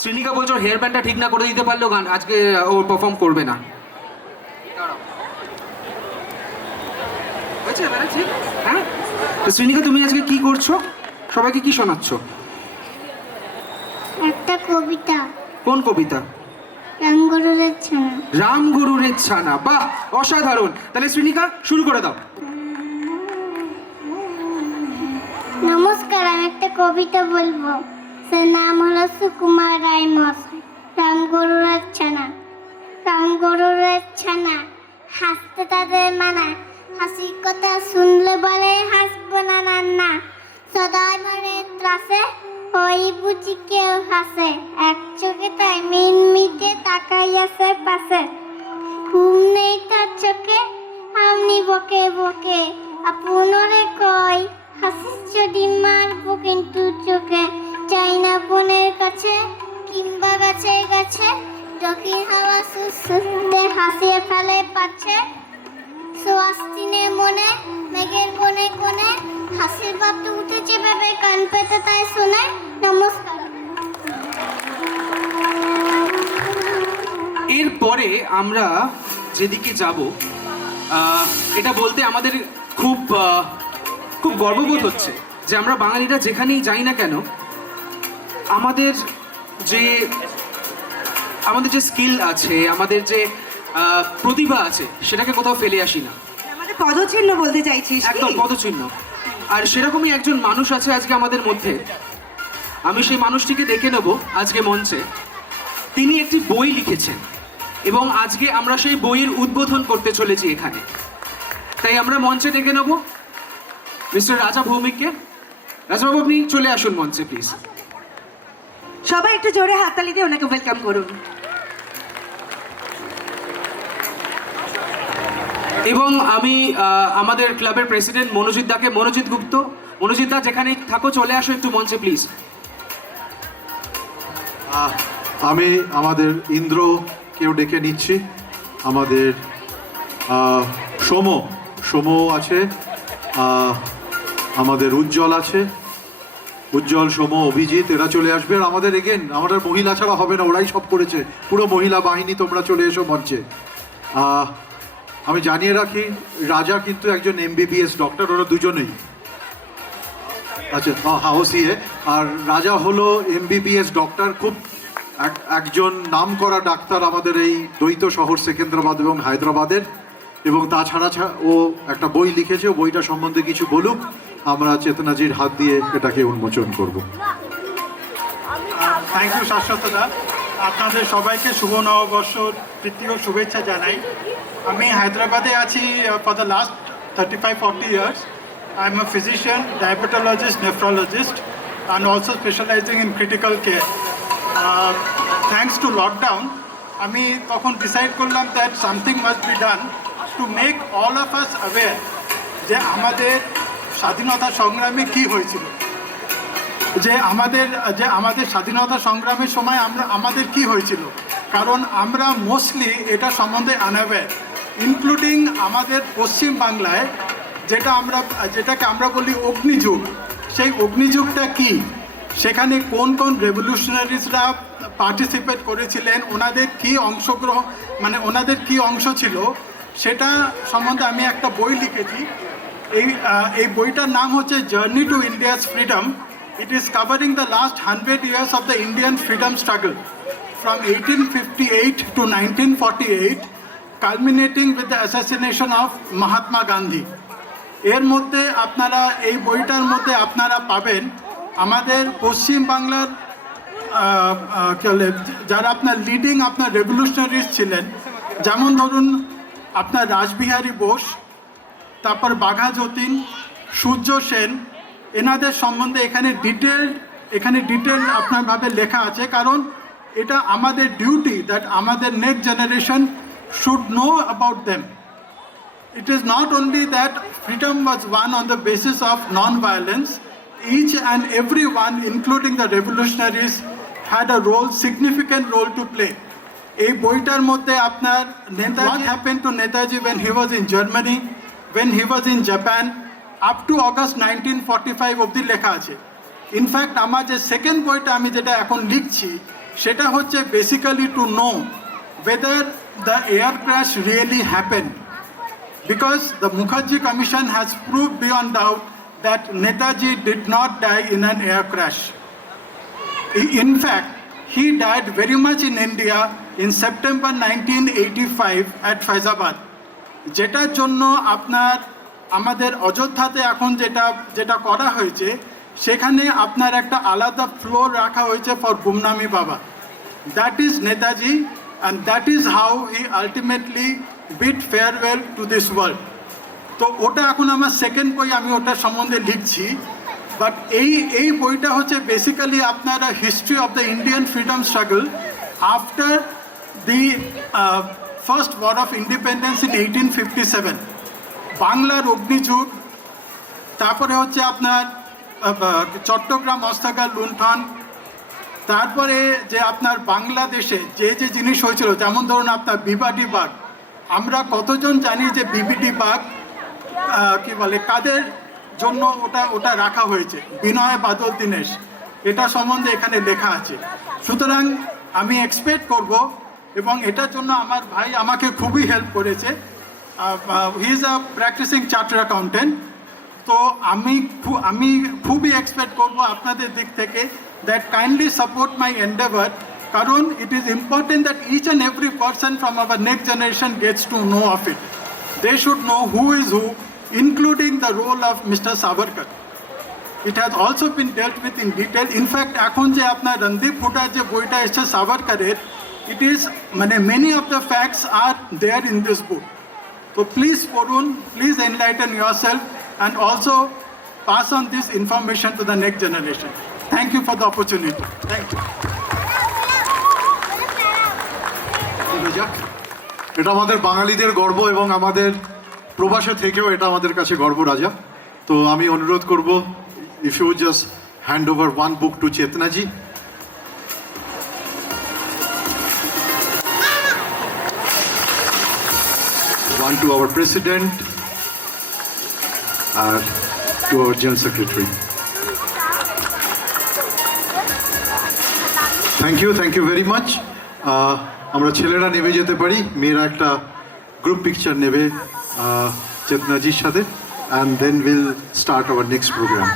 শ্রীনিকা বলছো হেয়ার ব্যান্ডটা ঠিক না করে দিতে পারলেও গান আজকে ও পারফর্ম করবে না। হয়েছে এবারে ঠিক? হ্যাঁ, তো শ্রীনিকা তুমি আজকে কি করছো, সবাইকে কি শোনাচ্ছ? একটা কবিতা। কোন কবিতা? রামগরুরের ছানা। রামগরুরের ছানা, বাহ অসাধারণ। তাহলে শ্রীনিকা শুরু করে দাও। নমস্কার, আমি একটা কবিতা বলবো। সে নাম হলো সুকুমার রায় মশাই। রামগরুরের ছানা। রামগরুরের ছানা, হাসতে তাদের মানা। হাসির কথা শুনলে বলে হাসবো না নান্না। সদাই মরে ত্রাসে ওই বুঝি কেউ হাসে। এক চোখে তাই মিনমিটে তাকাই আছে পাশে। ঘুম নেই তার চোখে, আমনি বকে বকে। আপনরে কয় হাসিস যদি মারবো কিন্তু চোখে। চাই না বোনের কাছে কিংবা গাছের গাছে। দক্ষিণ হাওয়া সুসুতে হাসিয়ে ফেলে পাচ্ছে। সোয়াস্তিনে মনে মেঘের কোণে কোণে। হাসির বাপটা উঠেছে ভেবে কান পেতে তাই শুনে। নমস্কার। এরপরে আমরা যেদিকে যাব, এটা বলতে আমাদের খুব খুব গর্ববোধ হচ্ছে যে আমরা বাঙালিরা যেখানেই যাই না কেন আমাদের যে স্কিল আছে, আমাদের যে প্রতিভা আছে, সেটাকে কোথাও ফেলে আসি না। আমাদের পদচিহ্ন বলতে চাইছিস? একদম পদচিহ্ন। আর সেরকমই একজন মানুষ আছে আজকে আমাদের মধ্যে। আমি সেই মানুষটিকে ডেকে নেব আজকে মঞ্চে। তিনি একটি বই লিখেছেন এবং আজকে আমরা সেই বইয়ের উদ্বোধন করতে চলেছি এখানে। তাই আমরা মঞ্চে ডেকে নেব মিস্টার রাজা ভৌমিককে। রাজাবাবু, আপনি চলে আসুন মঞ্চে প্লিজ। সবাই একটু জোরে হাততালি দিয়ে ওনাকে ওয়েলকাম করুন। এবং আমি আমাদের ক্লাবের প্রেসিডেন্ট মনোজিৎ দাকে, মনোজিৎ গুপ্ত, মনোজিৎ দা যেখানেই থাকো চলে আসো একটু মঞ্চে প্লিজ। আমি আমাদের ইন্দ্রকেও ডেকে নিচ্ছি। আমাদের সোম আছে, আমাদের উজ্জ্বল আছে, উজ্জ্বল, সোম, অভিজিৎ, এরা চলে আসবে। আর আমাদের আমাদের মহিলা ছাড়া হবে না, ওরাই সব করেছে, পুরো মহিলা বাহিনী। তোমরা চলে এসো মঞ্চে। আমি জানিয়ে রাখি, রাজা কিন্তু একজন MBBS ডক্টর, ওরা দুজনেই। আচ্ছা, হ্যাঁ, OCA। আর রাজা হলো MBBS ডক্টর, খুব একজন নাম করা ডাক্তার আমাদের এই দ্বৈত শহর সেকেন্দ্রাবাদ এবং হায়দ্রাবাদের। এবং তাছাড়া ও একটা বই লিখেছে, ও বইটা সম্বন্ধে কিছু বলুক, আমরা চেতনাজির হাত দিয়ে এটাকে উন্মোচন করব। থ্যাংক ইউ শাশ্বতদা। আপনাদের সবাইকে শুভ নববর্ষ প্রীতীয় শুভেচ্ছা জানাই। আমি হায়দ্রাবাদে আছি for the last 35-40 years. I am a physician, diabetologist, nephrologist and also specializing in critical care. Thanks to lockdown, আমি তখন ডিসাইড করলাম that something must be done to make all of us aware যে আমাদের স্বাধীনতা সংগ্রামে কি হয়েছিল, যে আমাদের স্বাধীনতা সংগ্রামের সময় আমাদের কি হয়েছিল। কারণ আমরা মোস্টলি এটা সম্বন্ধে আনঅ্যাওয়্যার, ইনক্লুডিং আমাদের পশ্চিম বাংলায় যেটাকে আমরা বলি অগ্নিযুগ। সেই অগ্নিযুগটা কি, সেখানে কোন কোন রেভলিউশনারিজরা পার্টিসিপেট করেছিলেন, ওনাদের কি অংশ ছিল, সেটা সম্বন্ধে আমি একটা বই লিখেছি। এই বইটার নাম হচ্ছে journey to India's freedom. It is covering the last 100 years of the Indian freedom struggle from 1858 to 1948, culminating with the assassination of Mahatma Gandhi. এর মধ্যে এই বইটার মধ্যে আপনারা পাবেন আমাদের পশ্চিম বাংলার যারা লিডিং রেভলিউশনারিজ ছিলেন, যেমন ধরুন রাসবিহারী বোস, তারপর বাঘা যতীন, সূর্য সেন, এনাদের সম্বন্ধে এখানে ডিটেল আপনারভাবে লেখা আছে। কারণ এটা আমাদের ডিউটি দ্যাট আমাদের next generation should know about them. It is not only that freedom was won on the basis of non-violence, each and every one, including the revolutionaries, had a significant role to play. এই বইটার মধ্যে what happened to Netaji when he was in Germany, when he was in Japan, up to August 1945 অবধি লেখা আছে। In fact আমার যে second বইটা আমি যেটা এখন লিখছি, সেটা হচ্ছে basically to know whether the air crash really happened. Because the Mukherjee Commission has proved beyond doubt that Netaji did not die in an air crash. In fact, he died very much in India in September 1985 at Faizabad. যেটার জন্য আপনার আমাদের অযোধ্যাতে এখন যেটা করা হয়েছে সেখানে আপনার একটা আলাদা ফ্লোর রাখা হয়েছে ফর গুমনামি বাবা। That is Netaji and that is how he ultimately bid farewell to this world. তো ওটা এখন আমার সেকেন্ড বই, আমি ওটার সম্বন্ধে লিখছি। বাট এই বইটা হচ্ছে বেসিক্যালি আপনারা history of the Indian freedom struggle after the first war of independence in 1857, বাংলার অগ্নিযুগ, তারপরে হচ্ছে আপনার চট্টগ্রাম অস্ত্রাগার লুণ্ঠন, তারপরে যে আপনার বাংলাদেশে যে জিনিস হয়েছিল, যেমন ধরুন আপনার বিবাডি বাগ। আমরা কতজন জানি যে বিবিডি বাগ কি বলে, কাদের জন্য ওটা রাখা হয়েছে? বিনয় বাদল দীনেশ, এটা সম্বন্ধে এখানে লেখা আছে। সুতরাং আমি এক্সপেক্ট করব, এবং এটার জন্য আমার ভাই আমাকে খুবই হেল্প করেছে। He is a practising charter accountant. তো আমি খুবই এক্সপেক্ট করব আপনাদের দিক থেকে that kindly support my endeavor, karon it is important that each and every person from our next generation gets to know of it. They should know who is who, including the role of Mr. Savarkar. It has also been dealt with in detail. In fact, এখন যে আপনার রণদীপ হুডার যে বইটা এসেছে সাভারকারের, it is মানে many of the facts are there in this book. So please পড়ুন, please enlighten yourself and also pass on this information to the next generation. Thank you for the opportunity. Thank you. এটা আমাদের বাঙালিদের গর্ব, এবং আমাদের প্রবাসে থেকেও এটা আমাদের কাছে গর্ব রাজা। তো আমি অনুরোধ করব, if you just hand over one book to Chetnaji. One to our president and to our general secretary. Thank you very much. আমরা ছেলেরা নেমে যেতে পারি, মেয়েরা একটা গ্রুপ পিকচার নেবে চেতনাজির সাথে, and then will start our next program.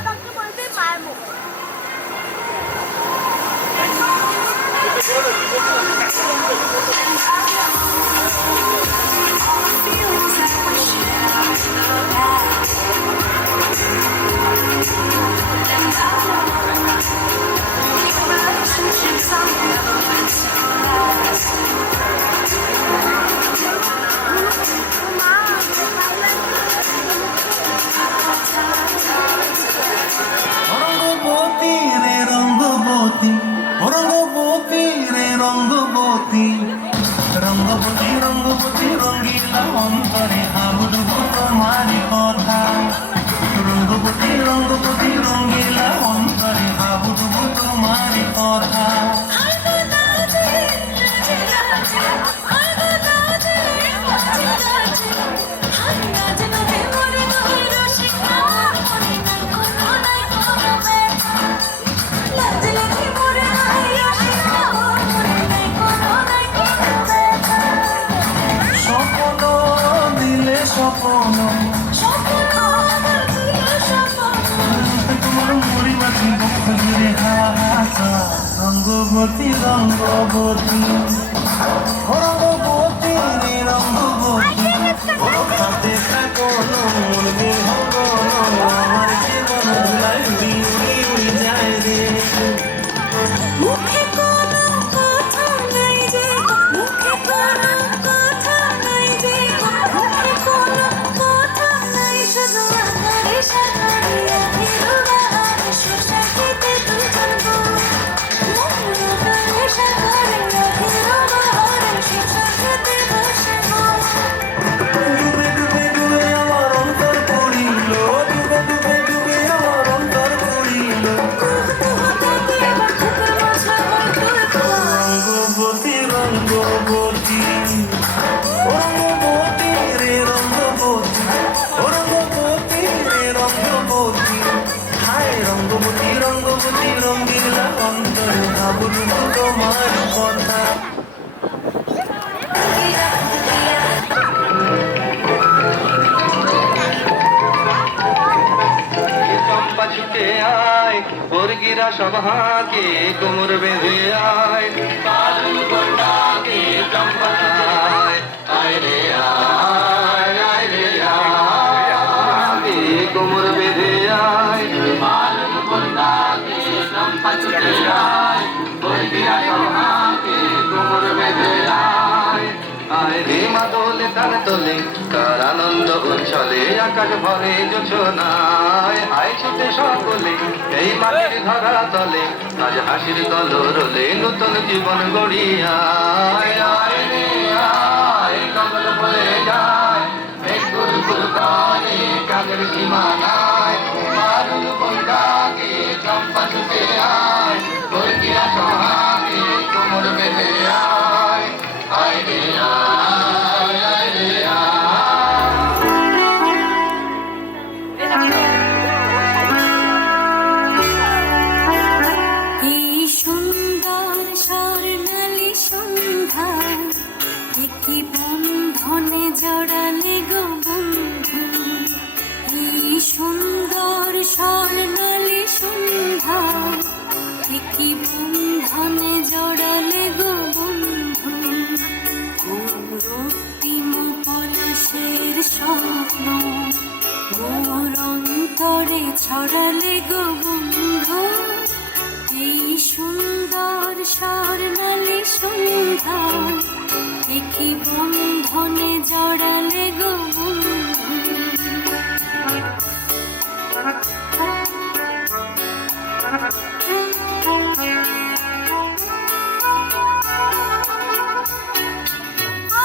রঙ্গবতী রঙ্গবতী রঙ্গিলা অন্তরে আবুদবু তোমারি কথা। রঙ্গবতী রঙ্গবতী রঙ্গিলা অন্তরে আবুদবু তোমারি কথা। রঙ্গবতী রঙ্গবতী রঙ্গবতী রে রঙ্গবতী, হাতে থাকো মন দেহ আমার জীবন ধুলাই উড়ি উড়ি উড়ি যায় রে। মুখে কোনো কথা নাই যে, মুখে কোনো কথা নাই যে, মুখে কোনো কথা নাই, শুধু আকারে সাগরে আখিরুরা আর শোষাকিতে দুজন বউ। সাগরে আখিরুরা আর শোষাকিতে বসে বউ। ডুবে ডুবে ডুবে আমার অন্তর পড়িল, ডুবে ডুবে ডুবে আমার অন্তর পড়িল। কুহু কুহু তোমার কথা চম্পা ছুটে আয় বর্গিরা সব হাঁকে কোমর বেঁধে আয় পালন কন্যাকে চম্পা আয় আয় রে আয় আয় রে আয় কোমর বেঁধে আয় পালন কন্যাকে চম্পা ছুটে আয় বর্গিরা সব হাঁকে কোমর বেঁধে আয় আয় রে মাদলে তার তোলে তার আনন্দ উচ্ছলে আকাশ ভরে জোছনায় আয় ছুটে সকলে এই মাটির ধরা তলে আজ হাসির কলরলে নতুন জীবন গড়িয়ায় আয় রে আয় কমল বলে যায় মেঘুর ফুলকানে কাগের সীমানায় মারুল বন্ডাকে চম্পা ছুটে আয় বর্গিরা সহাকে কোমর বেঁধে আয় আয় রে আয় আয় রে এই সুন্দর স্বর্ণালী সন্ধ্যা একই বন্ধনে জড়ালে গো বন্ধু এই সুন্দর স্বর্ণালী সন্ধ্যা একই বন্ধনে জড়ালে গো বন্ধু রক্তিম পলাশের স্বপ্ন মোর অন্তরে ছড়ালে গো বন্ধু এই সুন্দর স্বর্ণালী সন্ধ্যা একই বন্ধনে জড়ালে গো বন্ধু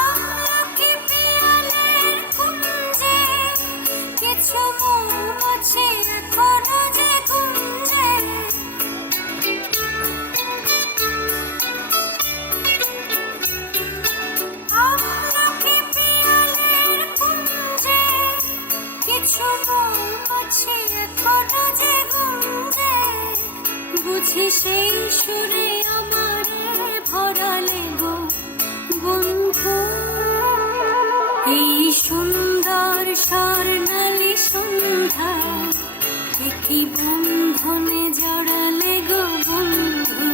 আমলকি পিয়ালের কুঞ্জে কিছু মৌমাছি এখনো যে গুঞ্জে আমলকি পিয়ালের কুঞ্জে কিছু মৌমাছি এখনো যে গুঞ্জে বুঝি সেই সুরে আমারে ভরালে গো বন্ধু এই সুন্দর স্বর্ণালী সন্ধ্যা একই বন্ধনে জড়ালে গো বন্ধু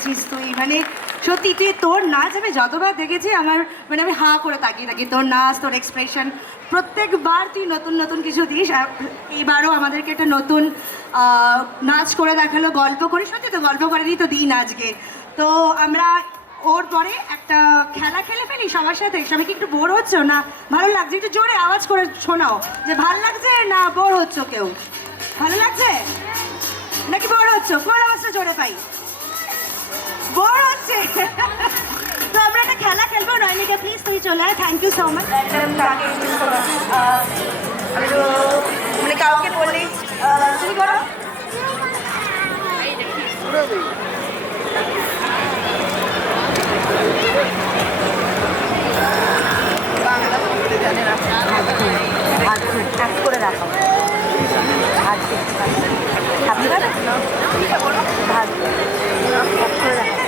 করেছিস তুই, মানে সত্যি তুই তোর নাচ আমি যতবার দেখেছি আমার মানে আমি হাঁ করে তাকিয়ে থাকি, তোর নাচ তোর এক্সপ্রেশন প্রত্যেকবার তুই নতুন নতুন কিছু দিস। আর এবারও আমাদেরকে একটা নতুন নাচ করে দেখালো, গল্প করে, সত্যি তো গল্প করে দিই তো দিই নাচকে। তো আমরা ওর পরে একটা খেলা খেলে ফেলি সবার সাথে। সবাই কি একটু বোর হচ্ছ না ভালো লাগছে? একটু জোরে আওয়াজ করে শোনাও যে ভালো লাগছে না বোর হচ্ছ কেউ? ভালো লাগছে নাকি বোর হচ্ছ? কোন আওয়াজটা জোরে পাই? বোর হচ্ছে। তো আমরা একটা খেলা খেলবো। নয়নিকা প্লিজ তুই চলে আয়। Thank you so much. মানে কাউকে বললি তুমি করো। করে রাখো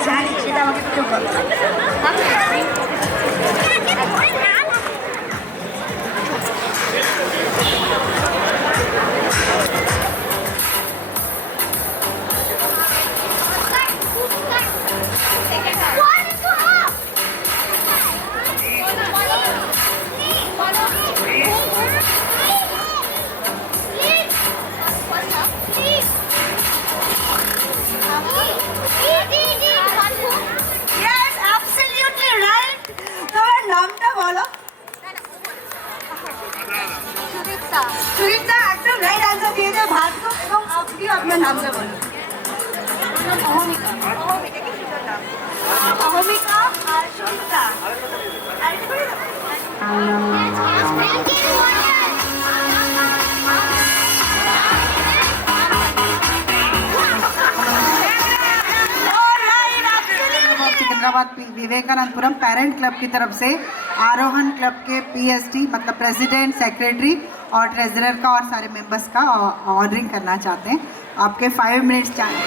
জানি সেটা আমাকে একটু বলো। Yes, absolutely right. তোমার নামটা বলো। সুদীপ্তা একদম রাইট আনসার দিয়েছে। ভাগ্য এবং আপনি আপনার নামটা বলো। অহমিকা। অহমিকা কি সুন্দর নাম। অহমিকা আর সুদীপ্তা। আর একটু করে দাও। सिकंदराबाद विवेकानंदपुरम पेरेंट क्लब की तरफ से आरोहण क्लब के पीएसटी मतलब प्रेसिडेंट, सेक्रेटरी और ट्रेजरर का और सारे मेंबर्स का ऑर्डरिंग करना चाहते हैं। आपके 5 मिनट्स चाहिए।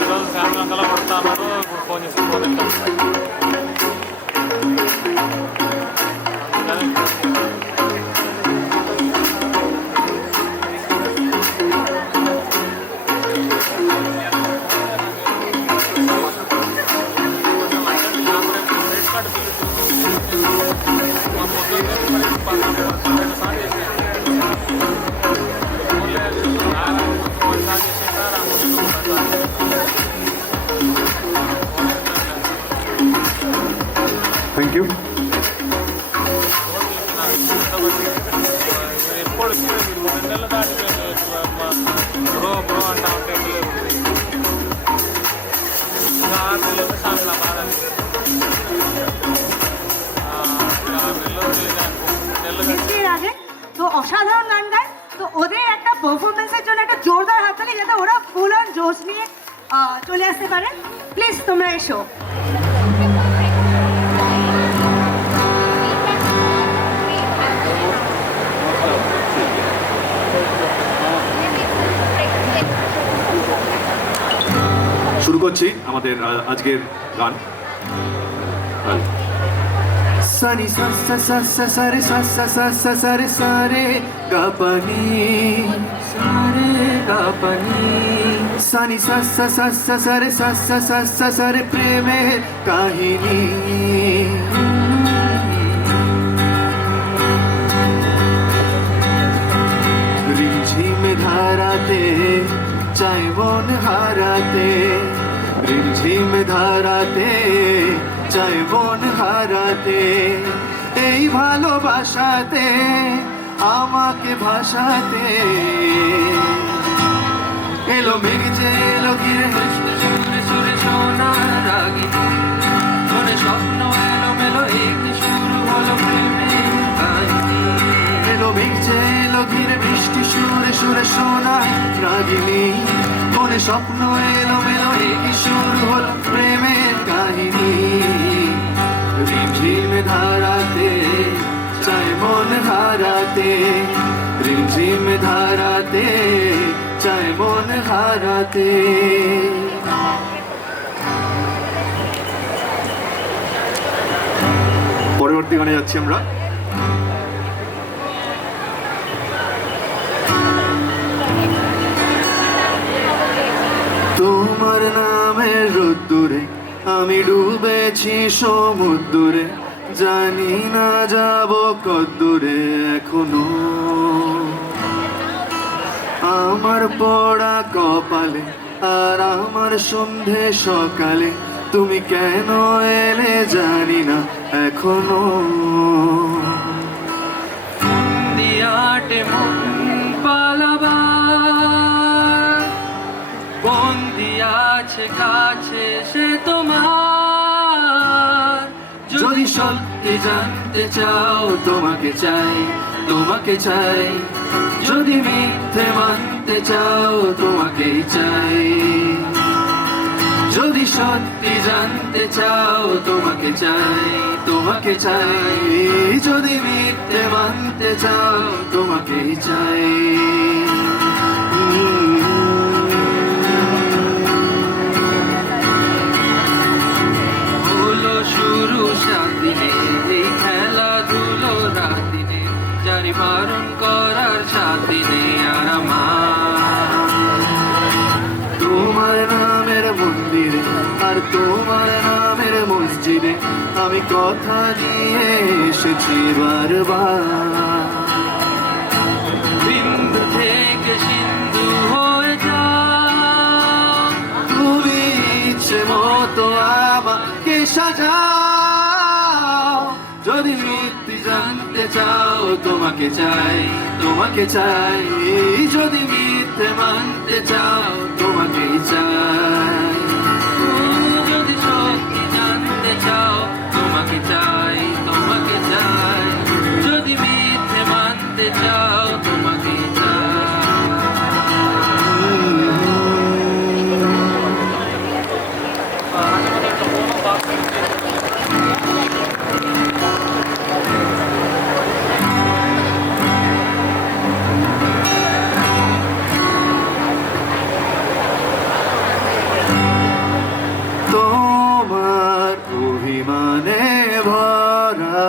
ఈరోజు సాయంత్రం కల్లా కొడతా అన్నారు. ఫోన్ చేసి ఫోన్ ఎత్తాను. Thank you. ఎప్పుడు నెల దాటిపోయింది. బ్రో బ్రో అంటా ఉంటే లేదు. ఇంకా 6 నెలలు చాలా బాగా এর আগে তো অসাধারণ গান গায়। তো ওদের একটা পারফরমেন্সের জন্য একটা জোরদার হাততালি যাতে ওরা ফুল অন জোশ নিয়ে চলে আসতে পারে। প্লিজ তোমরা এসো। শুরু করছি আমাদের আজকের গান। সানি সা সা সা সা সা রে সা সা সা সা সা রে সা রে গা পা নি সা রে গা পা নি সানি সা সা সা সা সা রে সা সা সা সা সা রে প্রেমের কাহিনী রিমঝিমে ধারাতে চাই মন হারাতে রিমঝিমে ধারাতে চাই মন হারাতে এই ভালোবাসাতে আমাকে ভাসাতে এলো মেঘ যে এলো ঘিরে সুরে সুরে সোনার রাগিনী মনে স্বপ্ন এলো মেলো একটি শুরু হলো প্রেমের কাহিনী এলো মেঘ যে এলো ঘিরে বৃষ্টি সুরে সুরে শোনায় রাগিনী মনে স্বপ্ন এলো মেলো একই শুরু হলো প্রেমের কাহিনী রিমঝিম ধারাতে চাই মন হারাতে রিমঝিম ধারাতে চাই মন হারাতে পরবর্তী গানে যাচ্ছি আমরা। তোমার নামের রোদ্দুরে আমি ডুবেছি সমুদ্রে জানি না যাব কদ্দূরে এখনো আমার পড়া কপালে আর আমার সন্ধে সকালে তুমি কেন এলে জানি না এখনো দিয়াটে মন পালাবার বন্দি আছে কাছে সে তোমার যদি সত্যি জানতে চাও তোমাকে চাই তোমাকে চাই যদি মিথ্যে মানতে চাও তোমাকেই চাই যদি সত্যি জানতে চাও তোমাকে চাই তোমাকে চাই যদি মিথ্যে মানতে চাও তোমাকেই চাই হলো শুরু সাদিনে এই খেলাধুলো রাতিনে জারি বারণ করার সাথিনে আর আমার তোমার নামের মন্দিরে আর তোমার নামের মসজিদে আমি কথা দিয়ে এসেছি বারবার বিন্দু থেকে সিন্ধু হয়ে যাও তুমি ইচ্ছে মতো আমাকে সাজাও যদি সত্যি জানতে চাও তোমাকে চাই তোমাকে চাই যদি মিথ্যে মানতে চাও তোমাকেই চাই যদি সত্যি জানতে চাও তোমাকে চাই তোমাকে চাই যদি মিথ্যে মানতে চাও তোমাকে তোমার অভিমানে ভরা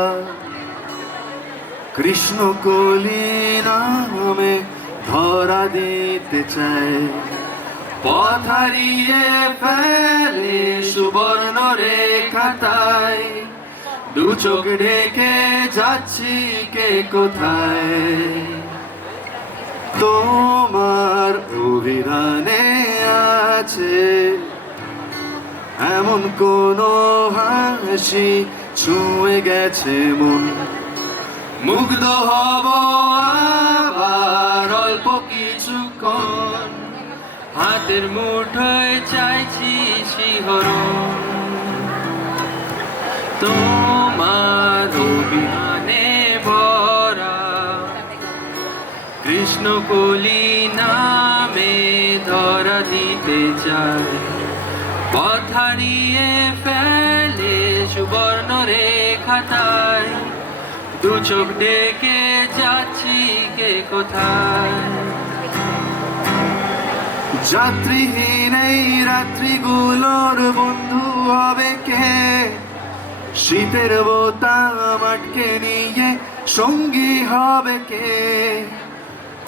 কৃষ্ণ কলি নামে ধরা দিতে চায় পথ হারিয়ে ফেলে সুবর্ণ রেখাতায় দু চোখ ঢেকে যাচ্ছি কে কোথায় তোমার অভিধানে আছে এমন কোন হাসি ছুঁয়ে গেছে মন মুগ্ধ হব আবার অল্প কিছুক্ষণ হাতের মুঠোয় চাইছি শিহরণ তোমার অভিমানে ভরা কৃষ্ণ কলি নামে ধরা দিতে চাই পথ হারিয়ে ফেলে সুবর্ণ রেখাতায় দু চোখ ডেকে যাচ্ছি কে কোথায় যাত্রীহীন এই রাত্রিগুলোর বন্ধু হবে কে শীতের বোতাম আটকে নিয়ে সঙ্গী হবে কে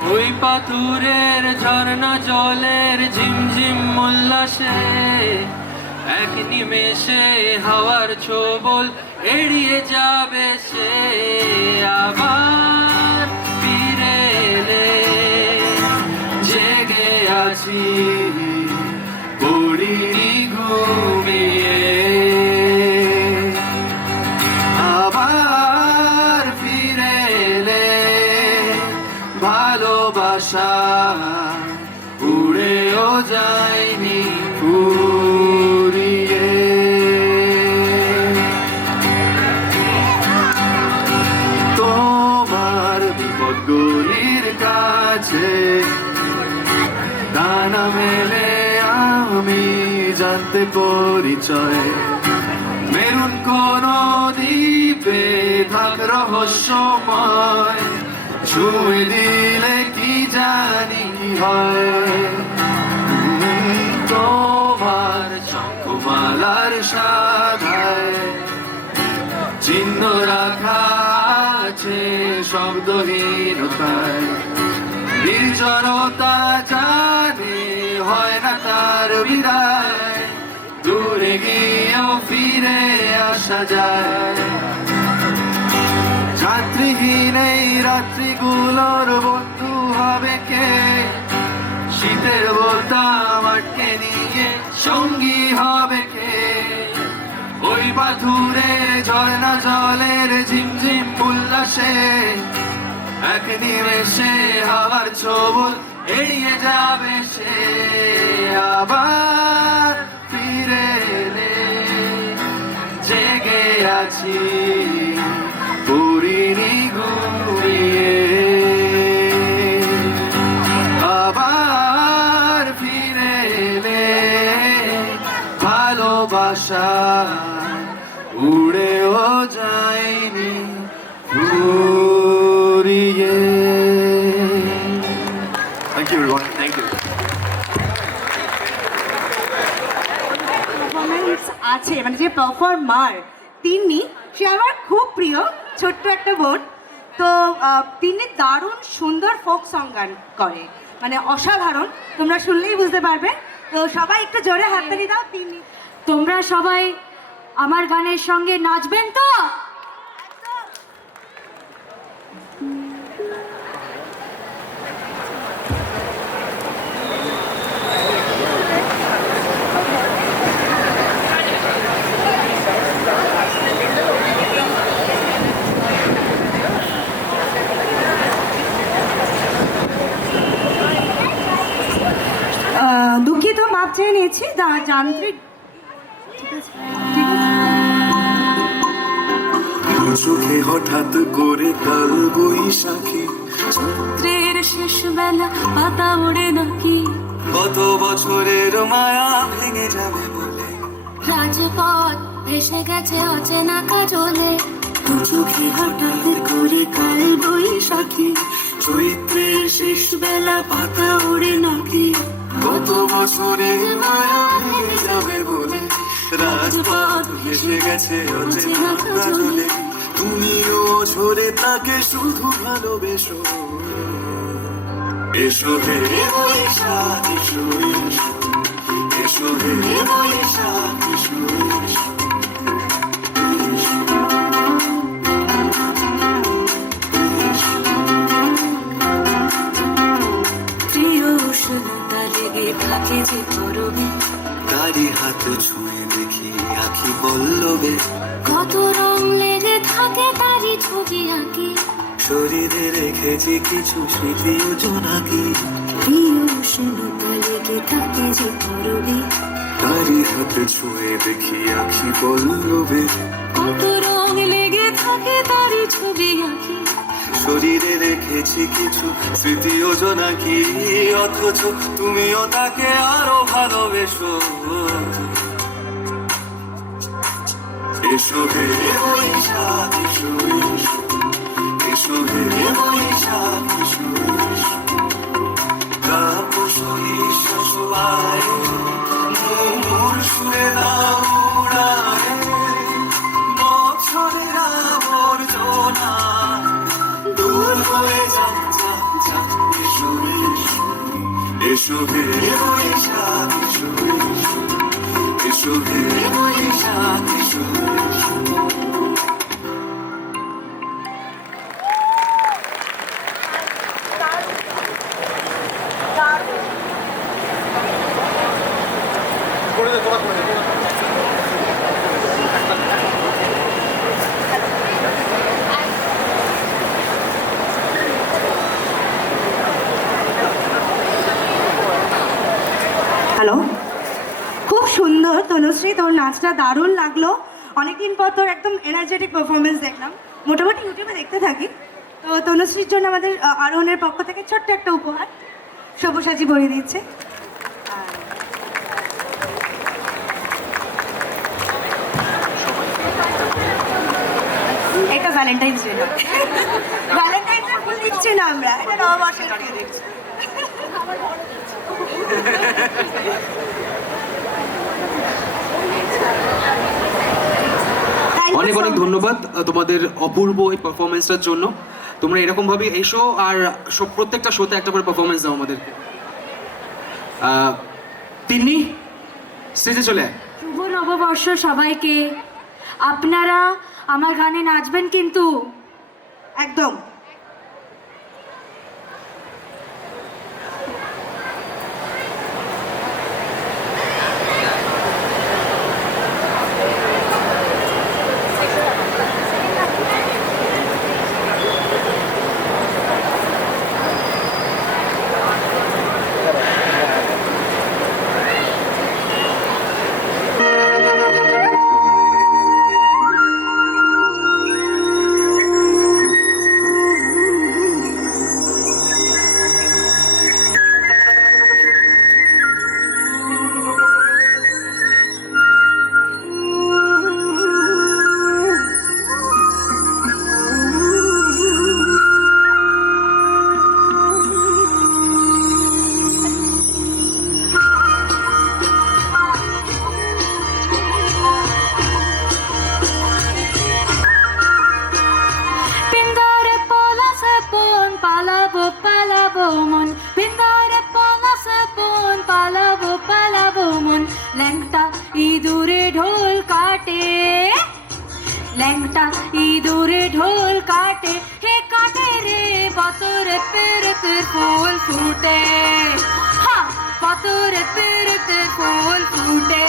ওই পাথুরের ঝর্ণা জলের ঝিমঝিম উল্লাসে এক নিমেষে হাওয়ার ছোবল এড়িয়ে যাবে সে আবার ফিরে এলে জেগে আছি পড়িনি ঘুমিয়ে আবার ফিরে এলে ভালোবাসা উড়েও যায়নি উড়িয়ে তোমার বিপদগুলির কাছে ডানা মেলে আমি জানতে পরিচয় মেরুন কোন দ্বীপে থাক রহস্যময় ছুঁয়ে দিলে কি জানি কি হয় তোমার শঙ্খমালার শাখায় চিহ্ন রাখা আছে শব্দহীনতায় নির্জনতা জানে হয় না তার বিদায় দূরে গিয়েও ফিরে আসা যায় যাত্রীহীন এই রাত্রিগুলোর বন্ধু হবে কে শীতের বোতাম আটকে নিয়ে সঙ্গী হবে কে ওই পাথুরে ঝর্ণা জলের ঝিমঝিম উল্লাসে এক নিমেষে হাওয়ার ছোবল এড়িয়ে যাবে সে আবার ফিরে এলে জেগে আছি পড়িনি ঘুমিয়ে আবার ফিরে এলে ভালোবাসা উড়েও যায়নি উড়িয়ে thank you everyone thank you performance আছে মানে যে পারফর্মার তিনি সে আমার খুব প্রিয় ছোট্ট একটা বোন তো তিনি দারুণ সুন্দর ফোক সং গান করে মানে অসাধারণ তোমরা শুনলেই বুঝতে পারবে তো সবাই একটু জোরে হাততালি দাও তিনি তোমরা সবাই আমার গানের সঙ্গে নাচবেন তো দুঃখিত মাপ চেয়ে নিয়েছি যান্ত্রিক ঠিক আছে ঠিক আছে চোখে হঠাৎ করে কাল বৈশাখী চৈত্রের শেষ বেলা পাতা ওড়ে নাকি কত বছরের মায়া ভেঙে যাবে বলে রাজপথ ভেসে গেছে অচেনা কাজলে দু চোখে হঠাৎ করে কাল বৈশাখী চৈত্রের শেষ বেলা পাতা ওড়ে নাকি কত বছরের মায়া ভেঙে যাবে বলে রাজপথ ভেসে গেছে অচেনা কাজলে তুমিও ঝরে তাকে শুধু ভালোবেসো এসো হে বৈশাখ এসো এসো এসো হে বৈশাখ এসো এসো প্রিয় উষ্ণতা লেগে থাকে যে গরমে তারি হাত ছুঁয়ে দেখি আখি পল্লবে কত রং লেগে থাকে তারই ছবি আঁকি শরীরে রেখেছি কিছু স্মৃতি ও জোনাকি প্রিয় উষ্ণতা লেগে থাকে যে গরমে তারি হাত ছুঁয়ে দেখি আখি পল্লবে কত রং লেগে থাকে তারই ছবি আঁকি শরীরে রেখেছি কিছু স্মৃতি ও জোনাকি অথচ তুমিও তাকে আরো ভালোবেসো এসো হে বৈশাখ এসো এসো এসো হে বৈশাখ এসো এসো তাপসী শশবায় মূল সুরে দাও উড়ায় বছরের আবর্জনা দূর হয়ে যাক যাক যাক এসো এসো হে বৈশাখ এসো এসো, এসো হে বৈশাখ এসো এসো। হ্যালো, খুব সুন্দর তনুশ্রী, তোর নাচটা দারুণ লাগলো। অনেকদিন পর তোর একদম এনার্জেটিক পারফরমেন্স দেখলাম, মোটামুটি ইউটিউবে দেখতে থাকি। তো তনুশ্রীর জন্য আমাদের আরোহণের পক্ষ থেকে ছোট্ট একটা উপহার সব্যসাচী ভরে দিচ্ছে। এটা ভ্যালেন্টাইন্স ডে না, ভ্যালেন্টাইন্স ডে ফুল দিচ্ছি না আমরা, এটা নববর্ষের দিয়ে দিচ্ছি। অনেক অনেক ধন্যবাদ তোমাদের অপূর্ব এই পারফরমেন্সটার জন্য। তোমরা এরকমভাবে এসো আর প্রত্যেকটা শোতে একটা করে পারফরমেন্স দাও আমাদেরকে। তিন্নি, স্টেজে চলে আয়। শুভ নববর্ষ সবাইকে। আপনারা আমার গানে নাচবেন কিন্তু। একদম। ল্যাংটা ইঁদুরে ঢোল কাটে, ল্যাংটা ইঁদুরে ঢোল কাটে, হে কাটে রে পাথরে পেরেতে ফুল ফুটে, হা পাথরে পেরেতে ফুল ফুটে।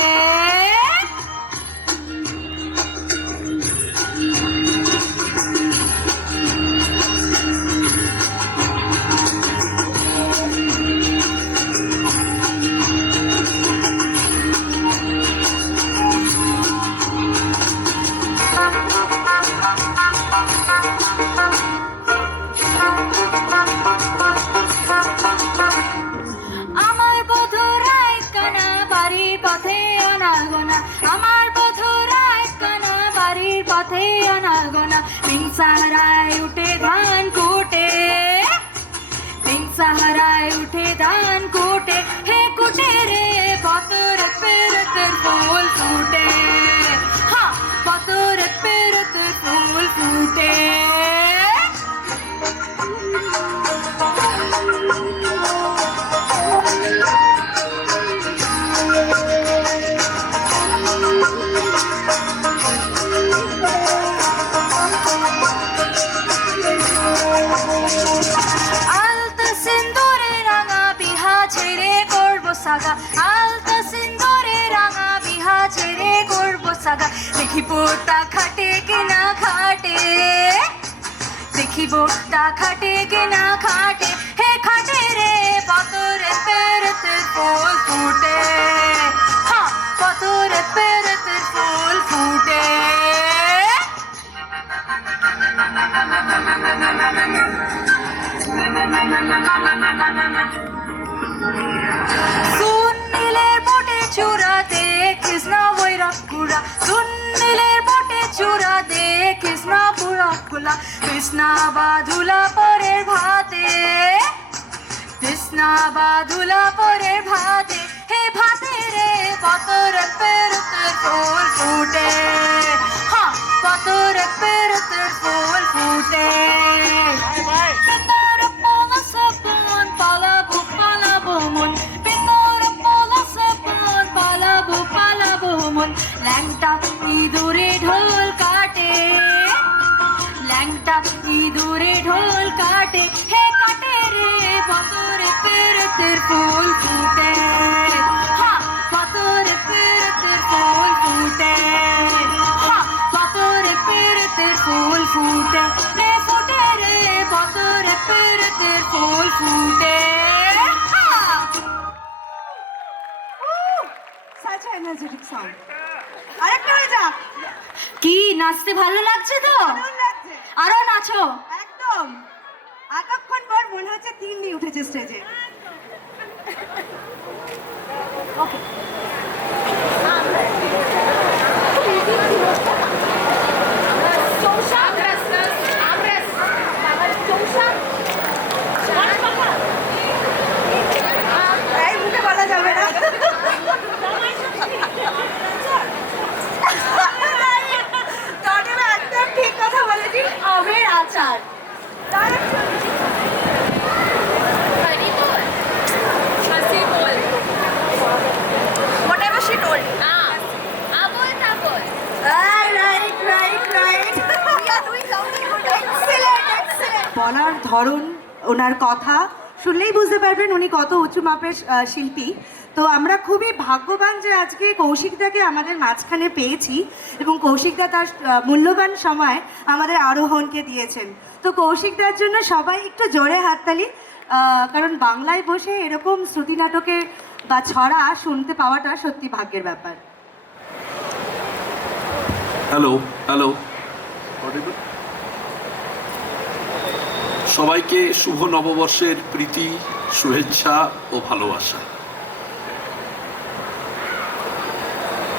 আমার বধুরা কানা বাড়ির পথে অনাগোনা, আমার বধুরা কানা বাড়ির পথে অনাগোনা, বিংসাহারায় উঠে ধান কুটে, বিংসাহারায় উঠে ধান কুটে, হে কুটে রে পাথর পেরতে ফুল ফুটে, হ্যাঁ পাথর পেরতে ফুল ফুটে। আলতা সিন্দুরে রাঙা বিহা ছেড়ে করবো সাগা, আলতা সিন্দুরে রাঙা বিহা ছেড়ে করবো সাগা, দেখিব তা খাটে কিনা খাটে, দেখিব তা খাটে কিনা খাটে, হে খাটে রে পাথরে পেরতে ফুল ফুটে, হ্যাঁ পাথরে পেরতে ফুল ফুটে। সুনীলের বটে চূড়া দেখিস না বৈরাগ গুড়া, সুনীলের বটে চূড়া দেখিস না বুড়া গুলা, কৃষ্ণা বাধুলা পরের ভাতে, কৃষ্ণা বাধুলা পরের ভাতে, হে ভাতে রে পাথর পেরতে ফুল ফুটে, হ্যাঁ পাথর পেরতে ফুল ফুটে। পালাবো পালাবো মন, मेरा इधुरे ढोल काटे हे काटे रे पतोर पेर तेर फूल फूटे हाँ पतोर पेर तेर फूल फूटे हाँ पतोर पेर तेर फूल फूटे रे फूटे रे पतोर पेर तेर फूल फूटे हाँ such an energetic song. আরেকটা হয়ে যা। কি নাচতে ভালো লাগছে তো কেমন লাগছে? আরো নাচো একদম এতক্ষণ পর মনে হচ্ছে তিন্নি উঠেছে স্টেজে। এই মুখে বলা যাবে না। তবে একদম ঠিক কথা বলেছি, আমের আচার। Whatever she told. Right. We are doing something good. Excellent. বলার ধরন, ওনার কথা শুনলেই বুঝতে পারবেন উনি কত উঁচু মাপের শিল্পী। তো আমরা খুবই ভাগ্যবান যে আজকে কৌশিকদাকে আমাদের মাঝখানে পেয়েছি এবং কৌশিকদা তার মূল্যবান সময় আমাদের আরোহণকে দিয়েছেন। তো কৌশিকদার জন্য সবাই একটু জোরে হাততালি, কারণ বাংলায় বসে এরকম শ্রুতি নাটকে বা ছড়া শুনতে পাওয়াটা সত্যি ভাগ্যের ব্যাপার। হ্যালো হ্যালো সবাইকে শুভ নববর্ষের প্রীতি, শুভেচ্ছা ও ভালোবাসা।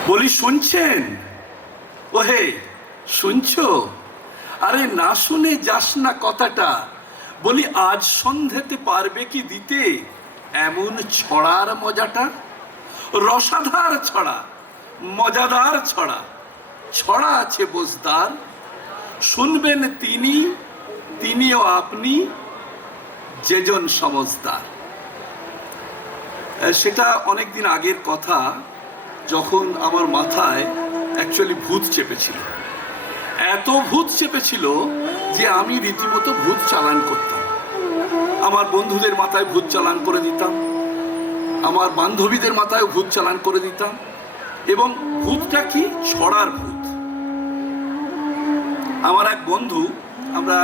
বলি শুনছেন? ওহে শুনছো? আরে না শুনে যাস না কথাটা। বলি আজ সন্ধ্যেতে পারবে কি দিতে এমন ছড়ার মজাটা? রসাধার ছড়া, মজাদার ছড়া, ছড়া আছে বোঝদার। শুনবেন তিনিও আপনি যেজন সমজদার। সেটা অনেকদিন আগের কথা, যখন আমার মাথায় অ্যাকচুয়ালি ভূত চেপেছিল। এত ভূত চেপেছিল যে আমি রীতিমতো ভূত চালান করতাম। আমার বন্ধুদের মাথায় ভূত চালান করে দিতাম, আমার বান্ধবীদের মাথায় ভূত চালান করে দিতাম। এবং ভূতটা কি? ছড়ার ভূত। আমার এক বন্ধু, আমরা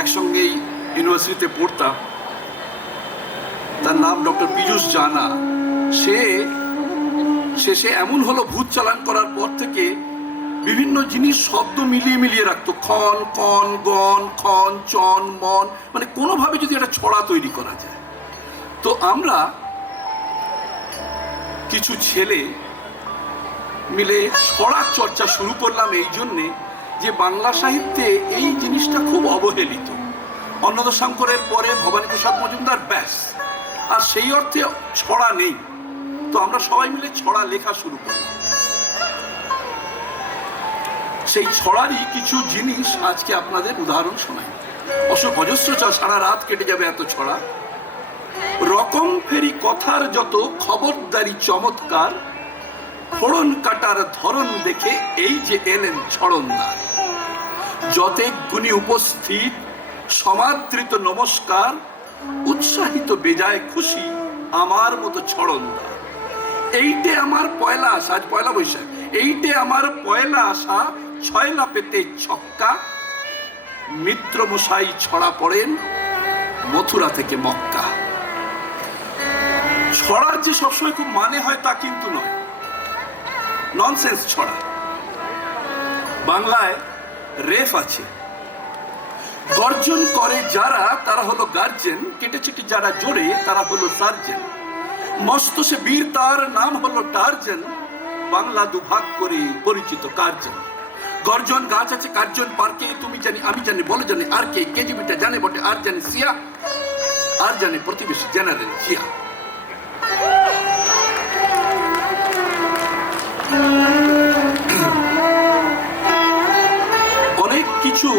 একসঙ্গেই ইউনিভার্সিটিতে পড়তাম, তার নাম ডক্টর পীযূষ জানা। সে এমন হলো ভূত চালান করার পর থেকে বিভিন্ন জিনিস শব্দ মিলিয়ে রাখতো। খন, কন, গন, খন, চন, মন, মানে কোনোভাবে যদি একটা ছড়া তৈরি করা যায়। তো আমরা কিছু ছেলে মিলে ছড়ার চর্চা শুরু করলাম এই জন্যে যে বাংলা সাহিত্যে এই জিনিসটা খুব অবহেলিত। অন্নদাশঙ্করের পরে ভবানীপ্রসাদ মজুমদার, ব্যাস। আর সেই অর্থে ছড়া নেই। তো আমরা সবাই মিলে ছড়া লেখা শুরু করলাম। সেই ছড়ারই কিছু জিনিস আজকে আপনাদের উদাহরণ শোনাই। অজস্র সারা রাত কেটে যাবে এত ছড়া। রকম ফেরি কথার যত খবরদারি চমৎকার, ফোড়ন কাটার ধরন দেখে এই যে এলেন ছড়নদার। যতেক গুণী উপস্থিত সমাদৃত নমস্কার, উৎসাহিত বেজায় খুশি আমার মতো ছড়নদার। এইটে আমার পয়লা আসা, আজ পয়লা বৈশাখ, এইটে আমার পয়লা আসা, ছয়লা পেতে ছক্কা। মিত্র মশাই ছড়া পড়েন মথুরা থেকে মক্কা। ছড়ার যে সবসময় খুব মানে হয় তা কিন্তু নয়, ননসেন্স ছড়া। বাংলায় রেফ আছে। গর্জন করে যারা তারা হলো গার্জেন, কেটেছেটি যারা জোরে তারা হলো সার্জেন। মস্ত সে বীর তার নাম হলো টার্জেন, বাংলা দুভাগ করে পরিচিত কার্জন। গর্জন গাছ আছে কার্জন পার্কে, তুমি জানি আমি জানি বলে জানি আর কে, কেজিবিটা জানে বটে আর জানি সিয়া, আর জানে প্রতিবেশী জেনারেল জিয়া। অনেক কিছু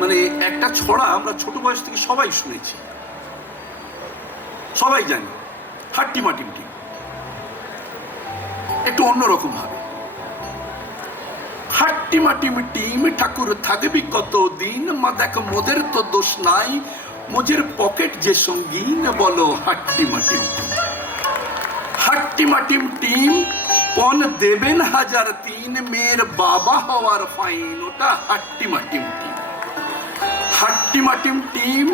মানে একটা ছড়া আমরা ছোট বয়স থেকে সবাই শুনেছি, সবাই জানি, হাট্টি মাটিমটি, একটু অন্যরকম ভাবে। হাট্টি মাটিম টিম ঠাকুর থাকবি কত দিন, মা দেখ মোদের তো দোষ নাই, মোজের পকেট যে সঙ্গীন, বলো হাট্টি মাটিম টিম। হাট্টি মাটিম টিম পণ দেবেন 1003, মেয়ের বাবা হওয়ার ফাইন, ওটা হাট্টি মাটিম টিম। হাট্টি মাটিম টিম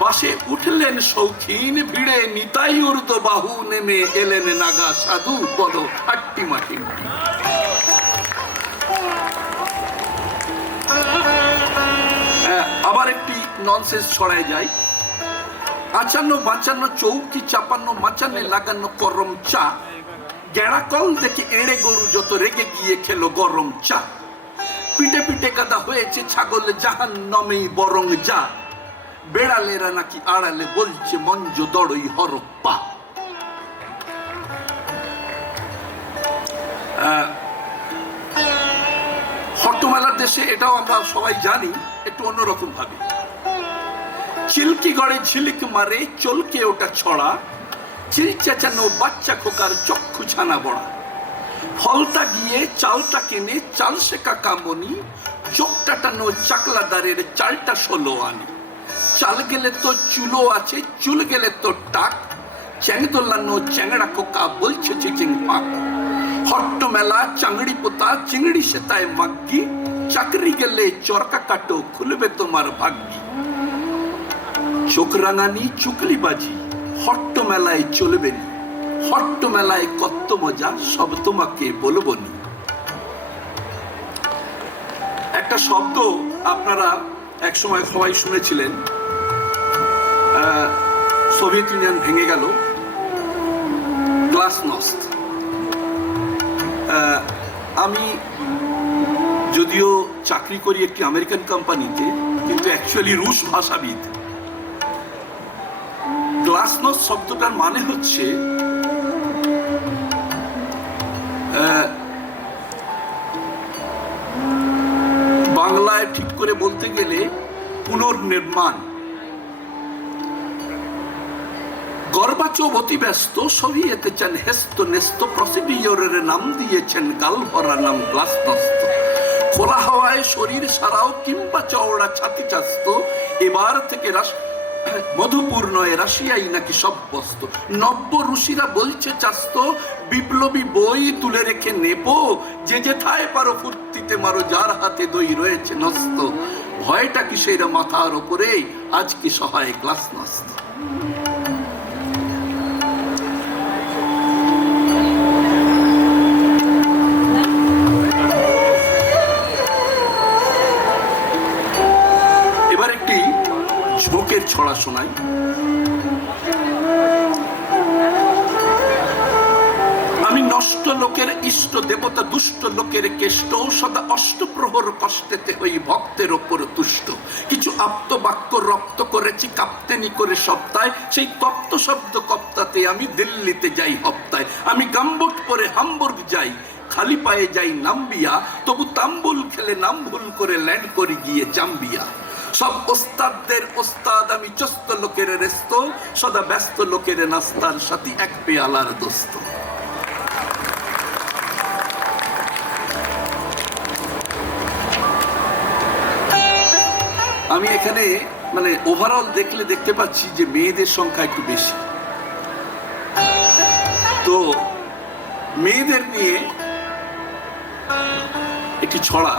বাসে উঠলেন শৌখিন, ভিড়ে নিতাই উর্দ বাহু, নেমে এলেন নাগা সাধু, বলো হাট্টি মাটিম টিম। আবার একটি ননসেন্স ছড়ায় যায়। 55 52 চৌকি 54 মাচানে লাগানো করম চা, গেড়া কল দেখে এড়ে গরু যত রেগে গিয়ে খেলো গরম চা, পিটে পিটে গাদা হয়েছে ছাগল জাহান্নামেই বরং যা, বেড়ালেরা নাকি আড়ালে বলছে মঞ্জ দড়ই হরপ্পা। হট্টমেলার দেশে এটাও আমরা সবাই জানি, একটু অন্যরকম ভাবে। চিল্কি গড়ে ঝিলিক মারে চলকে ওটা ছড়া, চিল চেঁচানো বাচ্চা খোকার চক্ষু ছানা বড়া, ফলটা গিয়ে চালটা কেনে চাল শেখা কামনি, চোখটা টানো চাকলাদারের চালটা 16 আনি, চাল গেলে তো চুলো আছে, চুল গেলে তো টাক, চ্যাং দোলানো চ্যাংড়া খোকা বলছে চিচিং পাক। হট্টমেলা চাংড়ি পোতা চিংড়ি সেতায় মাগ্গি, চাকরি গেলে চরকা কাটো খুলবে তোমার ভাগ্যি। চোখ রাঙানি চুকলিবাজি হট্টমেলায় চলবে নি, হট্টমেলায় কত মজা সব তোমাকে বলবো নি। একটা শব্দ আপনারা এক সময় সবাই শুনেছিলেন, সোভিয়েত ইউনিয়ন ভেঙে গেল, গ্লাসনস্ট। আমি যদিও চাকরি করি একটি আমেরিকান কোম্পানিতে, কিন্তু অ্যাকচুয়ালি রুশ ভাষাবিদ। গ্লাসনস্ট শব্দটার মানে হচ্ছে বাংলায় ঠিক করে বলতে গেলে পুনর্নির্মাণ। গর্বাচোভ অতি ব্যস্ত, সোভিয়েতে চান হেস্ত নেস্ত, প্রসিডিওরের নাম দিয়েছেন গালভরা নাম গ্লাসনস্ত। খোলা হাওয়ায় শরীর সারাও কিংবা চওড়া ছাতি চাস্ত, এবার থেকে মধুপুর নয় রাশিয়াই নাকি সব বস্ত। নব্য রুশিরা বলছে চাস্ত, বিপ্লবী বই তুলে রেখে নেব, যে যেথায় পারো ফুর্তিতে মারো, যার হাতে দই রয়েছে নস্ত। ভয়টা কিসের মাথার ওপরে, আজ কি সহায় গ্লাসনস্ত। এবার একটি ঝোঁকের ছড়া শোনাই। আমি নষ্ট লোকের ইষ্ট দেবতা, দুষ্ট লোকের কেষ্ট, সদা অষ্টপ্রহর কষ্টেতে হই ভক্তের ওপর তুষ্ট। কিছু আপ্ত বাক্য রপ্ত করেছি কাপ্তেনি করে সপ্তাহে, সেই তপ্ত শব্দ কপ্তাতে আমি দিল্লিতে যাই হপ্তায়। আমি গাম্বট পরে হামবুর্গ যাই, খালি পায়ে যাই নাম্বিয়া, তবু তাম্বুল খেলে নাম ভুল করে ল্যান্ড করে গিয়ে জাম্বিয়া। সব ওস্তাদদের ওস্তাদ আমি, চস্ত লোকের রেস্ত, সদা ব্যস্ত লোকের নাস্তার সাথী, এক পেয়ালার দোস্ত। আমি এখানে মানে ওভারঅল দেখতে পাচ্ছি যে মেয়েদের সংখ্যা একটু বেশি, তো মেয়েদের নিয়ে একটি ছড়া।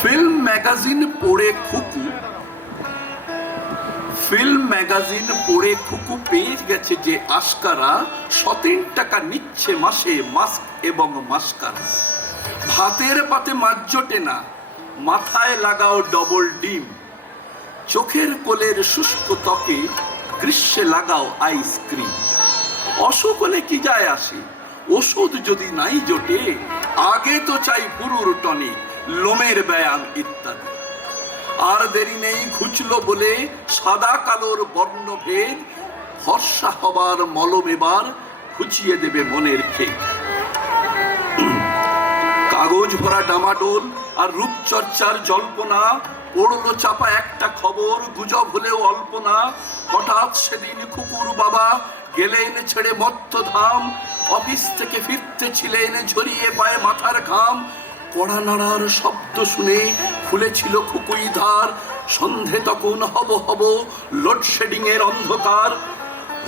ফিল্ম ম্যাগাজিন পড়ে খুকু, ফিল্ম ম্যাগাজিন পড়ে খুকু পেয়ে গেছে যে আশকারা, 17 টাকা নিচ্ছে মাসে মাস্ক এবং মাস্কারা। ভাতের পাতে মাছ জোটে না, মাথায় লাগাও ডবল ডিম, চোখের কোলের শুষ্ক ত্বকে গ্রীষ্মে লাগাও আইসক্রিম। অসুখ হলে কি যায় আসে, ওষুধ যদি নাই জোটে, আগে তো চাই পুরুর টনিক, লোমের ব্যায়াম ইত্যাদি। আর দেরি নেই ঘুচলো বলে সাদা কালোর বর্ণভেদ, ফর্সা হবার মলম এবার ঘুচিয়ে দেবে মনের খেদ। কাগজ ভরা ডামাডোল আর রূপচর্চার জল্পনা, পড়লো চাপা একটা খবর, গুজব হলেও অল্প না। হঠাৎ সেদিন খুকুর বাবা গেলেন ছেড়ে মত্তধাম, অফিস থেকে ফিরতে ছিলেন ঝরিয়ে পায়ে মাথার ঘাম, কড়া নাড়ার শব্দ শুনে খুলেছিল খুকুই ধার, সন্ধে তখন হব হব লোডশেডিং এর অন্ধকার,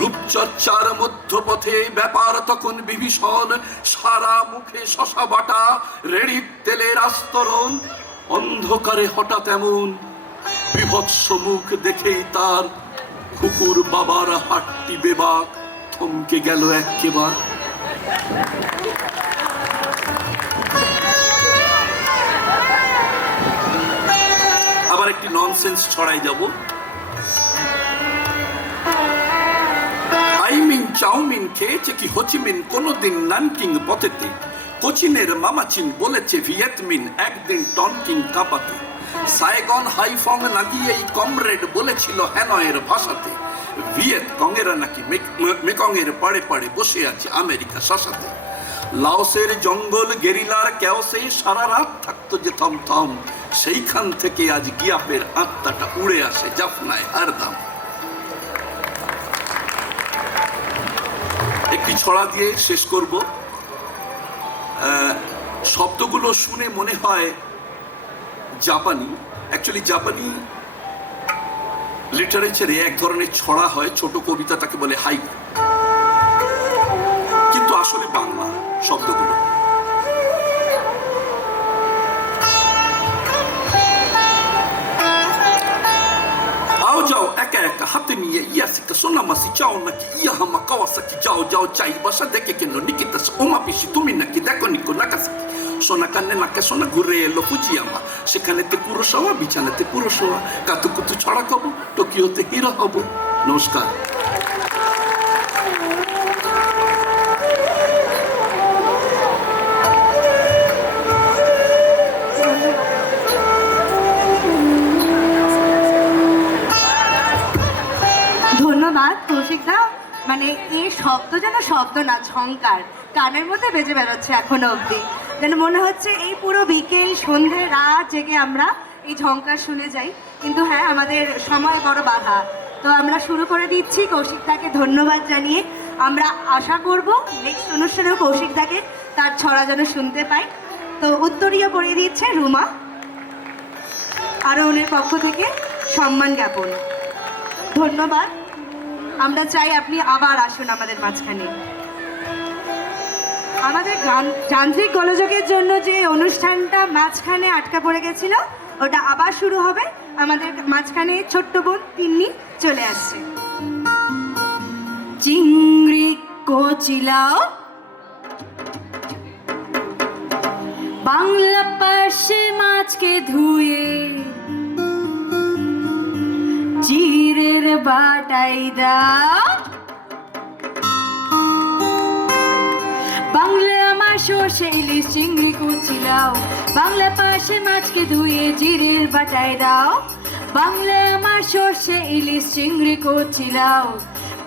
রূপচর্চার মধ্যপথে ব্যাপার তখন বিভীষণ, সারা মুখে শশা বাটা রেড়ির তেলের আস্তরণ, অন্ধকারে হঠাৎ এমন বিভৎস মুখ দেখেই তার কুকুর বাবার হাটটি বেবাক থমকে গেল একেবার। আবার একটি ননসেন্স ছড়াই যাব। আইমিন চাউমিন খেয়েছে কি হোচিমিন কোনোদিন নানকিং পথেতে, কোচিনের মামাচিন বলেছে ভিয়েতমিন একদিন টনকিং কাঁপাতে, সাইগন হাইফং না গিয়েই কমরেড বলেছিল হ্যানয়ের ভাষাতে, ভিয়েত কংয়েরা নাকি মেকংয়ের পাড়ে পাড়ে বসে আছে আমেরিকা শাসাতে, লাওসের জঙ্গল গেরিলার ক্যাওসে সারা রাত থাকতো যে থমথম, সেইখান থেকে আজ গিয়াপের আত্মাটা উড়ে আসে জাফনায় হারদাম। একটি ছড়া দিয়ে শেষ করব। শব্দগুলো শুনে মনে হয় জাপানি, অ্যাকচুয়ালি জাপানি লিটারেচারে এক ধরনের ছড়া হয়, ছোট কবিতা, তাকে বলে হাইকু, কিন্তু আসলে বাংলা শব্দগুলো। আও যাও একা একা হাতে নিয়ে ইয়াসিকা সোনামাসি চাও নাকি ইয়াহামা কাওয়াসাকি, যাও যাও চাই বাসা দেখে কেন নিকিতা ওমা পিসি তুমি নাকি দেখো নিকো নাকাসাকি, সোনা কান্নে নাকে সোনা ঘুরে এলো ফুজিয়ামা, সেখানেতে কুরোসাওয়া বিছানাতে পুরোসোয়া, কাতুকুতু ছড়া কব টোকিওতে হিরো হব। নমস্কার। ধন্যবাদ কৌশিকদা। মানে এই শব্দ যেন শব্দ না, ঝংকার কানের মধ্যে বেজে বেরোচ্ছে এখনো অবধি, যেন মনে হচ্ছে এই পুরো বিকেল সন্ধ্যে রাত জেগে আমরা এই ঝংকার শুনে যাই। কিন্তু হ্যাঁ, আমাদের সময় বড় বাধা, তো আমরা শুরু করে দিচ্ছি। কৌশিকদাকে ধন্যবাদ জানিয়ে আমরা আশা করব নেক্সট অনুষ্ঠানেও কৌশিকদাকে তার ছড়া যেন শুনতে পাই। তো উত্তরীয় পড়িয়ে দিচ্ছে রুমা, আরোহণের পক্ষ থেকে সম্মান জ্ঞাপন। ধন্যবাদ। আমরা চাই আপনি আবার আসুন আমাদের মাঝখানে। আমাদের যান্ত্রিক গোলযোগের জন্য যে অনুষ্ঠানটা মাঝখানে আটকা পড়ে গেছিল, ওটা আবার শুরু হবে। আমাদের মাঝখানে ছোট্ট বোন তিন্নি চলে আসছে। চিংড়ি কচিলাও বাংলা পাশে মাছকে ধুয়ে জিরের বাটাই দাও, বাংলা আমার সর্ষে ইলিশ চিংড়ি কচিলাও, বাংলা পাশে মাছকে ধুয়ে জিরের বাটাই দাও, বাংলা আমার সর্ষে ইলিশ চিংড়ি কচিলাও,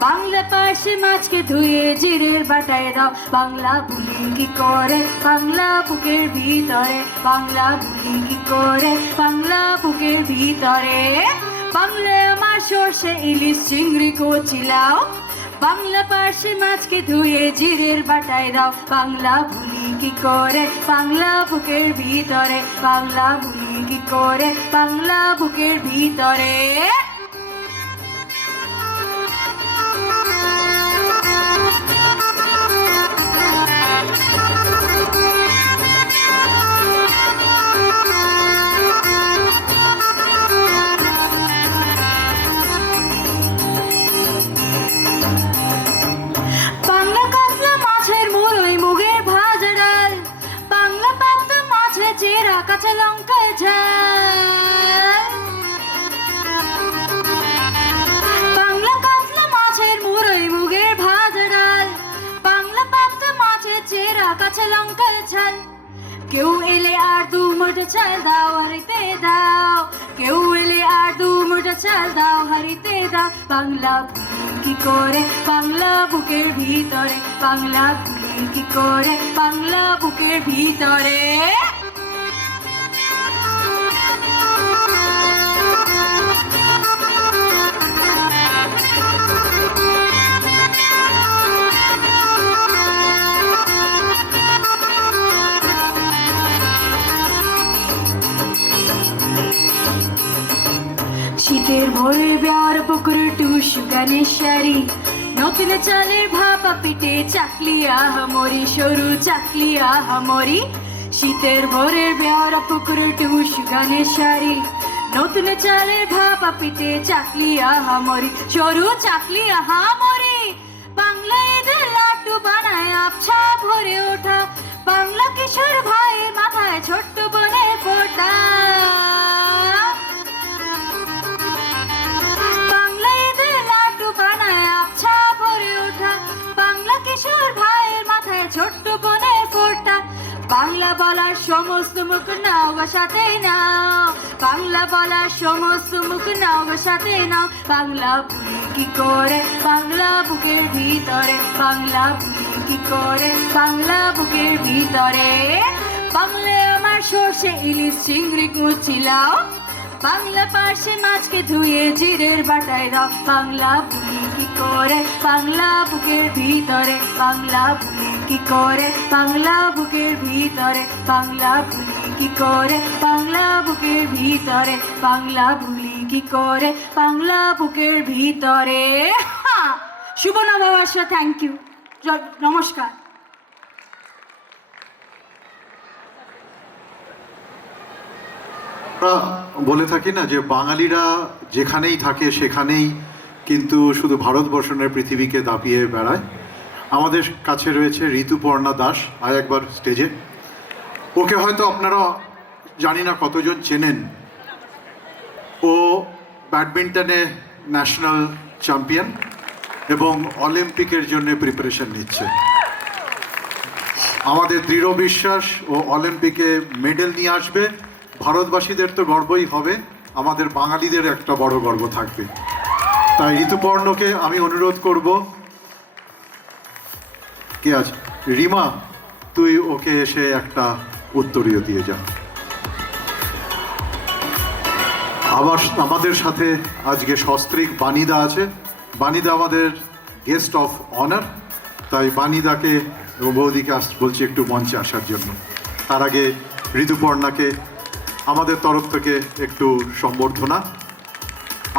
বাংলা পাশে মাছকে ধুয়ে জিরের বাটায় দাও, বাংলা ভুলি কি করে বাংলা বুকের ভিতরে, বাংলা ভুলি কি করে বাংলা বুকের ভিতরে, বাংলা আমার সর্ষে ইলিশ চিংড়ি কচিলাও, বাংলা পাশে মাছকে ধুয়ে জিরের বাটায় দাও, বাংলা ভুলি কি করে বাংলা বুকের ভিতরে, বাংলা ভুলি কি করে বাংলা বুকের ভিতরে। বাংলা কাতলা মাছের মুড়োই মুগের ভাজা ডাল, বাংলা পাবদা মাছের চেরা কাঁচা লঙ্কার ঝাল, বাংলা কাতলা মাছের মুড়োই মুগের ভাজা ডাল, বাংলা পাবদা মাছের চেরা কাঁচা লঙ্কার ঝাল, কেউ এলে আর দু মুঠো চাল দাও হারিতে দাও, কেউ এলে আর দু মুঠো চাল দাও হারিতে দাও, বাংলা ভুলি কি করে বাংলা বুকের ভিতরে, বাংলা ভুলি কি করে বাংলা বুকের ভিতরে। শীতের ভোরে বেয়ার পুকুরে টুসু গানের শাড়ি নতুন চালের ভাপা পিঠে চাকলি আহামরি সরু চাকলি আহামরি শীতের ভোরের বেয়ার পুকুরে টুসু গানের শাড়ি নতুন চালের ভাপা পিঠে চাকলি আহামরি সরু চাকলি আহামরি বাংলা ঈদের লাড্ডু বানায় আবছা ভরে ওঠা বাংলা কিশোর ভাইয়ের মাথায় ছোট্ট বোনের ফোঁটা বাংলা ঈদের লাড্ডু বানায় আবছা ভরে ওঠা বাংলা কিশোর ভাইয়ের মাথায় ছোট্ট বোনের ফোঁটা বাংলা বলার সমস্ত মুখ নাও গো সাথে নাও বাংলা বলার সমস্ত মুখ নাও গো সাথে নাও বাংলা ভুলি কি করে বাংলা বুকের ভিতরে বাংলা ভুলি কি করে বাংলা বুকের ভিতরে বাংলা আমার সর্ষে ইলিশ চিংড়ি মুচিলাও বাংলা পার্শে মাছকে ধুয়ে জিরের বাটায় দাও বাংলা ভুলি কি করে বাংলা বুকের ভিতরে বাংলা ভুলি কি করে বাংলা বুকের ভিতরে বাংলা ভুলি কি করে বাংলা বুকের ভিতরে বাংলা ভুলি কি করে বাংলা বুকের ভিতরে শুভ নববর্ষ থ্যাংক ইউ নমস্কার আমরা বলে থাকি না যে বাঙালিরা যেখানেই থাকে সেখানেই কিন্তু শুধু ভারতবর্ষ নয় পৃথিবীকে দাপিয়ে বেড়ায়। আমাদের কাছে রয়েছে ঋতুপর্ণা দাস, আয় একবার স্টেজে। ওকে হয়তো আপনারা জানি না কতজন চেনেন। ও ব্যাডমিন্টনে ন্যাশনাল চ্যাম্পিয়ন এবং অলিম্পিকের জন্য প্রিপারেশন নিচ্ছে। আমাদের দৃঢ় বিশ্বাস ও অলিম্পিকে মেডেল নিয়ে আসবে। ভারতবাসীদের তো গর্বই হবে, আমাদের বাঙালিদের একটা বড় গর্ব থাকবে। তাই ঋতুপর্ণকে আমি অনুরোধ করব, কে আছে রিমা, তুই ওকে এসে একটা উত্তরীয় দিয়ে যা। আবার আমাদের সাথে আজকে সস্ত্রীক বাণীদা আছে। বাণীদা আমাদের গেস্ট অফ অনার, তাই বাণীদাকে এবং বৌদিকে বলছি একটু মঞ্চে আসার জন্য। তার আগে ঋতুপর্ণাকে আমাদের তরফ থেকে একটু সম্বর্ধনা।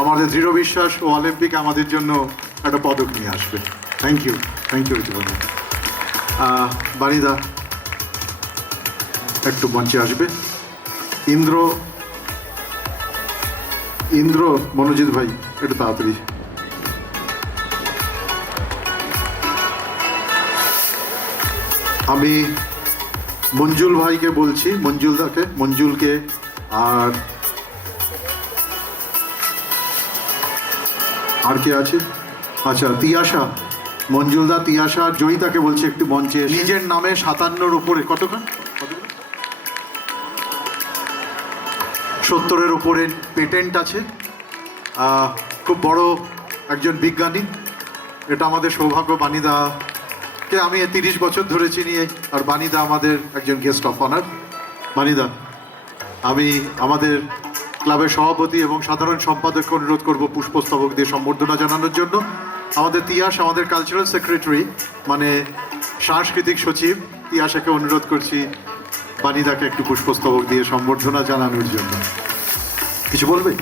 আমাদের দৃঢ় বিশ্বাস ও অলিম্পিক আমাদের জন্য একটা পদক নিয়ে আসবে। Thank you Rituparna. বাণীদা একটু মঞ্চে আসবে। ইন্দ্র মনোজিৎ ভাই একটু তাড়াতাড়ি। আমি মঞ্জুল ভাইকে বলছি, মঞ্জুলকে আর কে আছে? আচ্ছা, তিয়াশা, মঞ্জুলদা, তিয়াশা, জয়িতাকে বলছি একটু মঞ্চে। নিজের নামে 57-র উপরে কতক্ষণ 70-এর উপরে পেটেন্ট আছে। খুব বড় একজন বিজ্ঞানী। এটা আমাদের সৌভাগ্য। বাণীদাকে আমি 30 বছর ধরে চিনি, আর বাণীদা আমাদের একজন গেস্ট অফ অনার। বাণীদা, আমি আমাদের ক্লাবের সভাপতি এবং সাধারণ সম্পাদককে অনুরোধ করব পুষ্পস্তবক দিয়ে সম্বর্ধনা জানানোর জন্য। আমাদের তিয়াস, আমাদের কালচারাল সেক্রেটারি মানে সাংস্কৃতিক সচিব, তিয়াসাকে অনুরোধ করছি বাণীদাকে একটু পুষ্পস্তবক দিয়ে সম্বর্ধনা জানানোর জন্য। কিছু বলবে?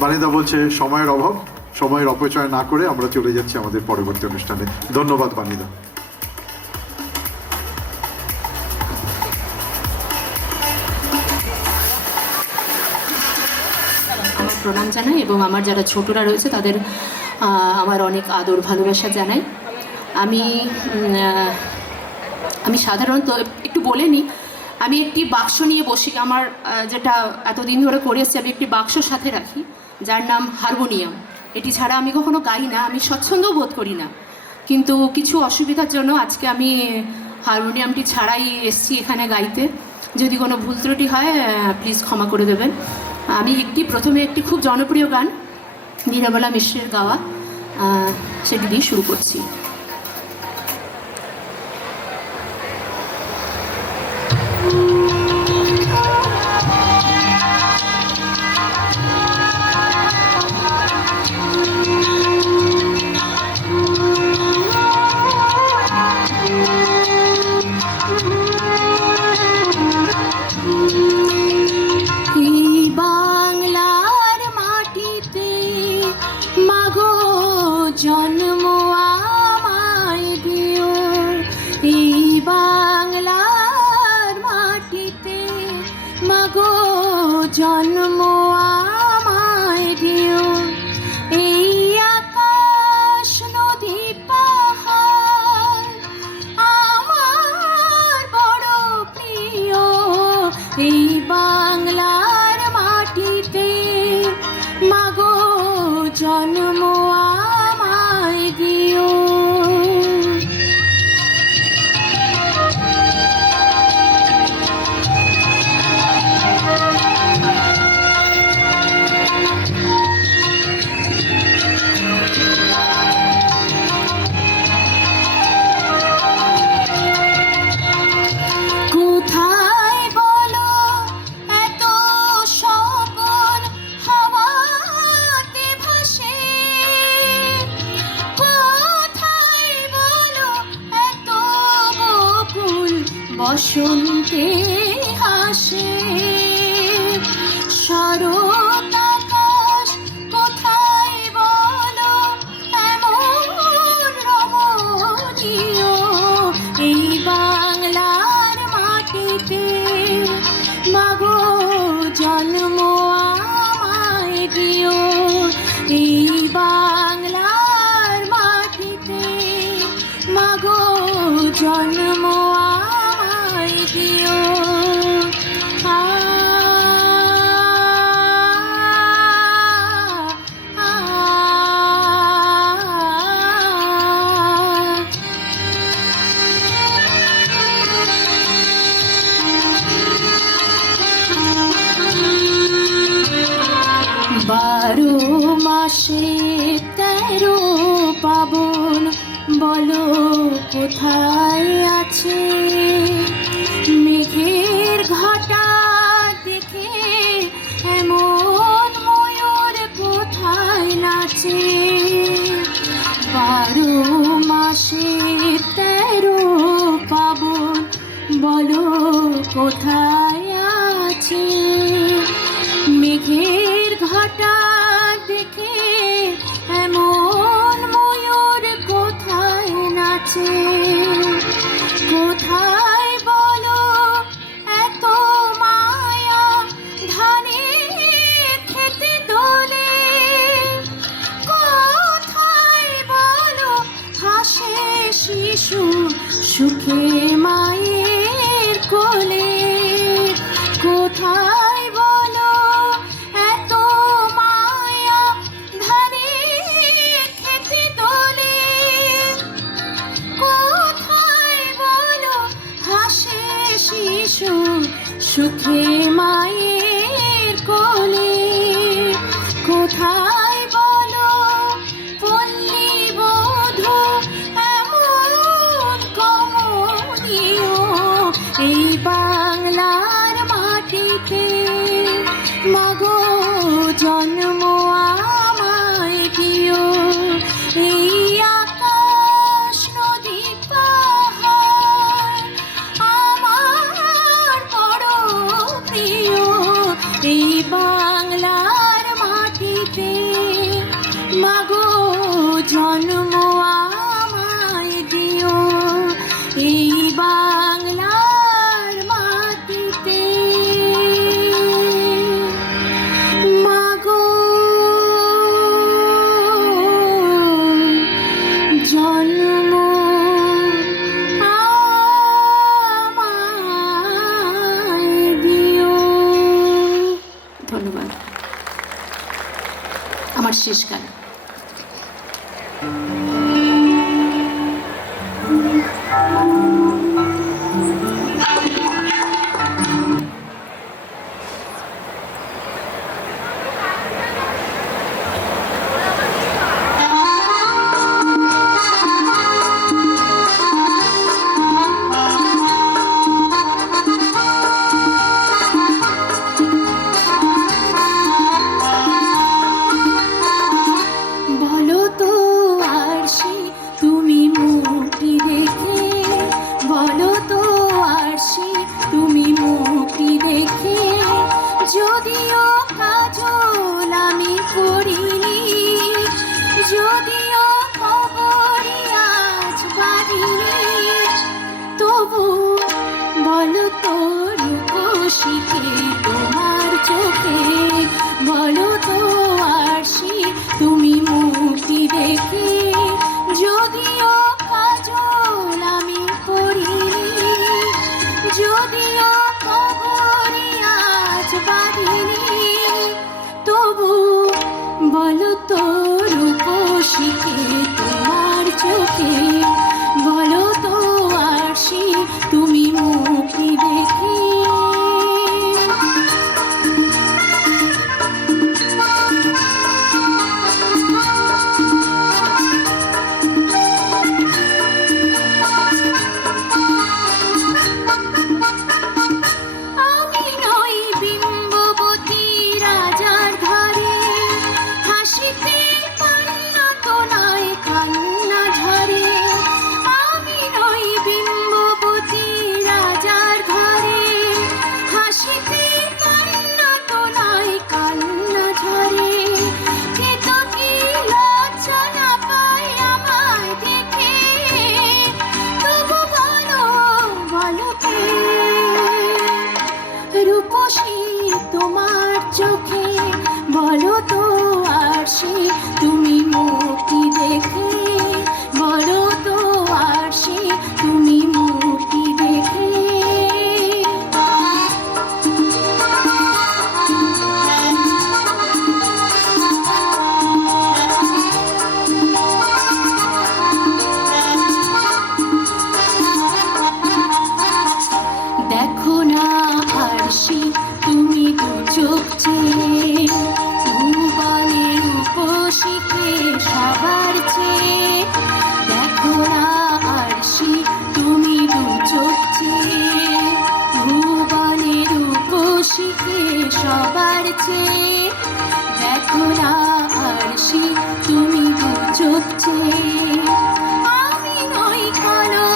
বাণীদা বলছে সময়ের অভাব, সময়ের অপচয় না করে আমরা চলে যাচ্ছি আমাদের পরবর্তী অনুষ্ঠানে। ধন্যবাদ বাণীদা। আমার প্রণাম জানাই এবং আমার যারা ছোটরা রয়েছে তাদের আমার অনেক আদর ভালোবাসা জানাই। আমি সাধারণত একটু বলে নিই, আমি একটি বাক্স নিয়ে বসি। আমার যেটা এতদিন ধরে করে এসেছি, আমি একটি বাক্স সাথে রাখি যার নাম হারমোনিয়াম। এটি ছাড়া আমি কখনো গাই না, আমি স্বচ্ছন্দও বোধ করি না, কিন্তু কিছু অসুবিধার জন্য আজকে আমি হারমোনিয়ামটি ছাড়াই এসেছি এখানে গাইতে। যদি কোনো ভুল ত্রুটি হয় প্লিজ ক্ষমা করে দেবেন। আমি প্রথমে একটি খুব জনপ্রিয় গান নীরবালা মিশ্রের গাওয়া, সেটি দিয়ে শুরু করছি। মাটিতে মাগো জন্ম আমায় দিও। এই আকাশ নদী পাহাড় আমার বড় প্রিয়। এই বাংলার মাটিতে মাগো জন্ম আমায় দিও। কোথায় বলো এত স্বপন হাওয়াতে ভাসে? কোথায় বলো এত বকুল বসন্তে হাসে? শরৎ আকাশ কোথায় বলো এমন রমণীয়? এই বাংলার মাটিতে মাগো জন্ম আমায় দিও। এই বাংলার মাটিতে মাগো জন্ম আমায় দিও। বারো মাসে 13 পাবন বলো কোথায় আছে? মেঘের ঘটা দেখে এমন ময়ূর কোথায় নাচে? 12 মাসে 13 পাবন বলো কোথায় আছে? মেঘের ঘটা দেখে এমন ময়ূর কোথায় নাচে? কোথায় বলো এত মায়া ধানে খেতে দোলে? কোথায় বলো হাসে শিশু সুখে মায়ের কোলে? কোথায় বলো এত মায়া ধানে খেতে দোলে? কোথায় বলো হাসে শিশু সুখে মায়ের কোলে? কোথায় বলো পল্লী বধূ এমন কমনীয়? এই বাংলার মাটিতে মাগো জন্ম আমায় দিও। এই আকাশ নদী পাহাড় আমার বড় প্রিয়। এই বাংলার মাটিতে মাগো জন্ম আমায় দিও। এই বাংলার মাটিতে মাগো জন্ম আমায় দিও। ধন্যবাদ। আমার শেষ গান। চোখে বলো তো আরশি তুমি মুক্তি দেখে আমি নই বিম্ববতী রাজার ধারে হাসিতে কান্না তো নয় কান্না ঝরে আমি নই বিম্ববতী রাজার ধারে হাসিতে কান্না তো নয় কান্না ঝরে কে তো কি লজ্জা না পায় আমায় দেখে তবু বলো বলো কে রূপসী তোমার চোখে বলো তো আরশি তুমি মুক্তি দেখে বলো তো আরশি তুমি মুক্তি দেখে দেখো না আরশি তুমি দু চোখ চেয়ে ভুবনের উপশিখে সবার চেয়ে দেখো না আরশি তুমি দু চোখ চেয়ে ভুবনের উপশিখে সবার চেয়ে দেখো না আরশি তুমি দু চোখ চেয়ে আমি নই কালো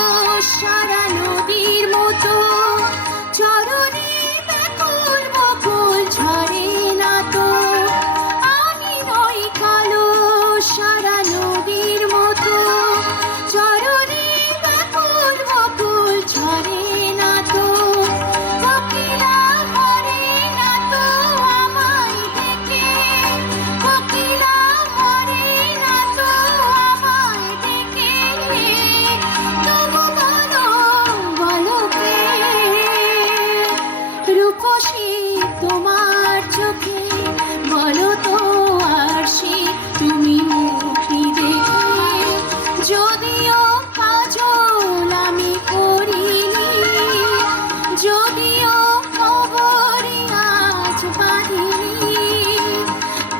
সারা নদীর মতো চরণে ব্যাকুল বকুল ঝরে না তো আমি নই কালো সারা নদীর মতো চরণে ব্যাকুল বকুল ঝরে না তো কোকিলা মরে না তো আমায় দেখে কোকিলা মরে না তো আমায় দেখে তবু বলো বলো কে রূপসী তোমার চোখে বলো তো আরশি তুমি মুক্তি দেখে যদিও কাজল আমি করিনি যদিও কবরে আজ বাঁধিনি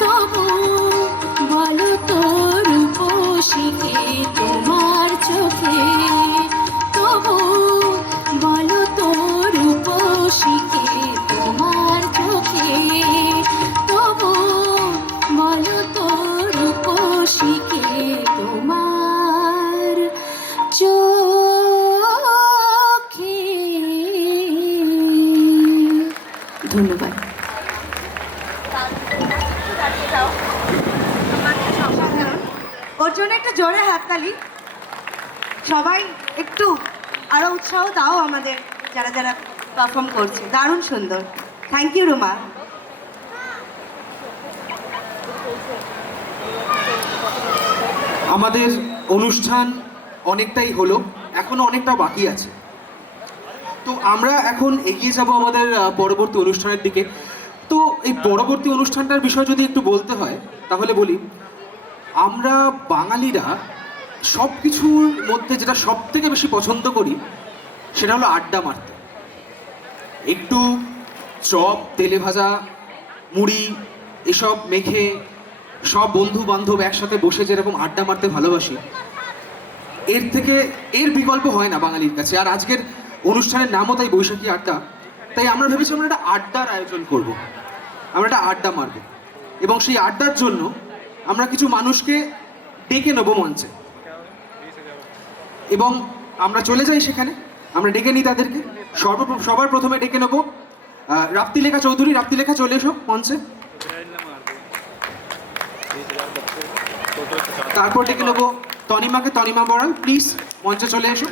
তবু বলো তো রূপসীকে তোমার চোখে তবু বলো তো রূপসীকে তোমার চোখে তবু বলো তো রূপসীকে তোমার চোখে ধন্যবাদ ওর জন্য একটু জোরে হাততালি সবাই একটু আরো উৎসাহ দাও আমাদের যারা যারা পারফর্ম করছে দারুণ সুন্দর থ্যাংক ইউ রুমা আমাদের অনুষ্ঠান অনেকটাই হলো, এখনো অনেকটা বাকি আছে। তো আমরা এখন এগিয়ে যাব আমাদের পরবর্তী অনুষ্ঠানের দিকে। তো এই পরবর্তী অনুষ্ঠানটার বিষয় যদি একটু বলতে হয় তাহলে বলি, আমরা বাঙালিরা সব কিছুর মধ্যে যেটা সব থেকে বেশি পছন্দ করি সেটা হলো আড্ডা মারতে। একটু চপ, তেলে ভাজা, মুড়ি এসব মেখে সব বন্ধু বান্ধব একসাথে বসে যেরকম আড্ডা মারতে ভালোবাসি, এর বিকল্প হয় না বাঙালির কাছে। আর আজকের অনুষ্ঠানের নামও তাই বৈশাখী আড্ডা। তাই আমরা ভেবেছি আমরা একটা আড্ডার আয়োজন করব, আমরা একটা আড্ডা মারব এবং সেই আড্ডার জন্য আমরা কিছু মানুষকে ডেকে নেব মঞ্চে এবং আমরা চলে যাই সেখানে, আমরা ডেকে নিই তাদেরকে। সবার প্রথমে ডেকে নেব রাপ্তিলেখা চৌধুরী। রাপ্তিলেখা চলে এসো মঞ্চে। তারপর ডেকে নেব তনিমাকে। তনিমা বড়াল প্লিজ মঞ্চে চলে এসো।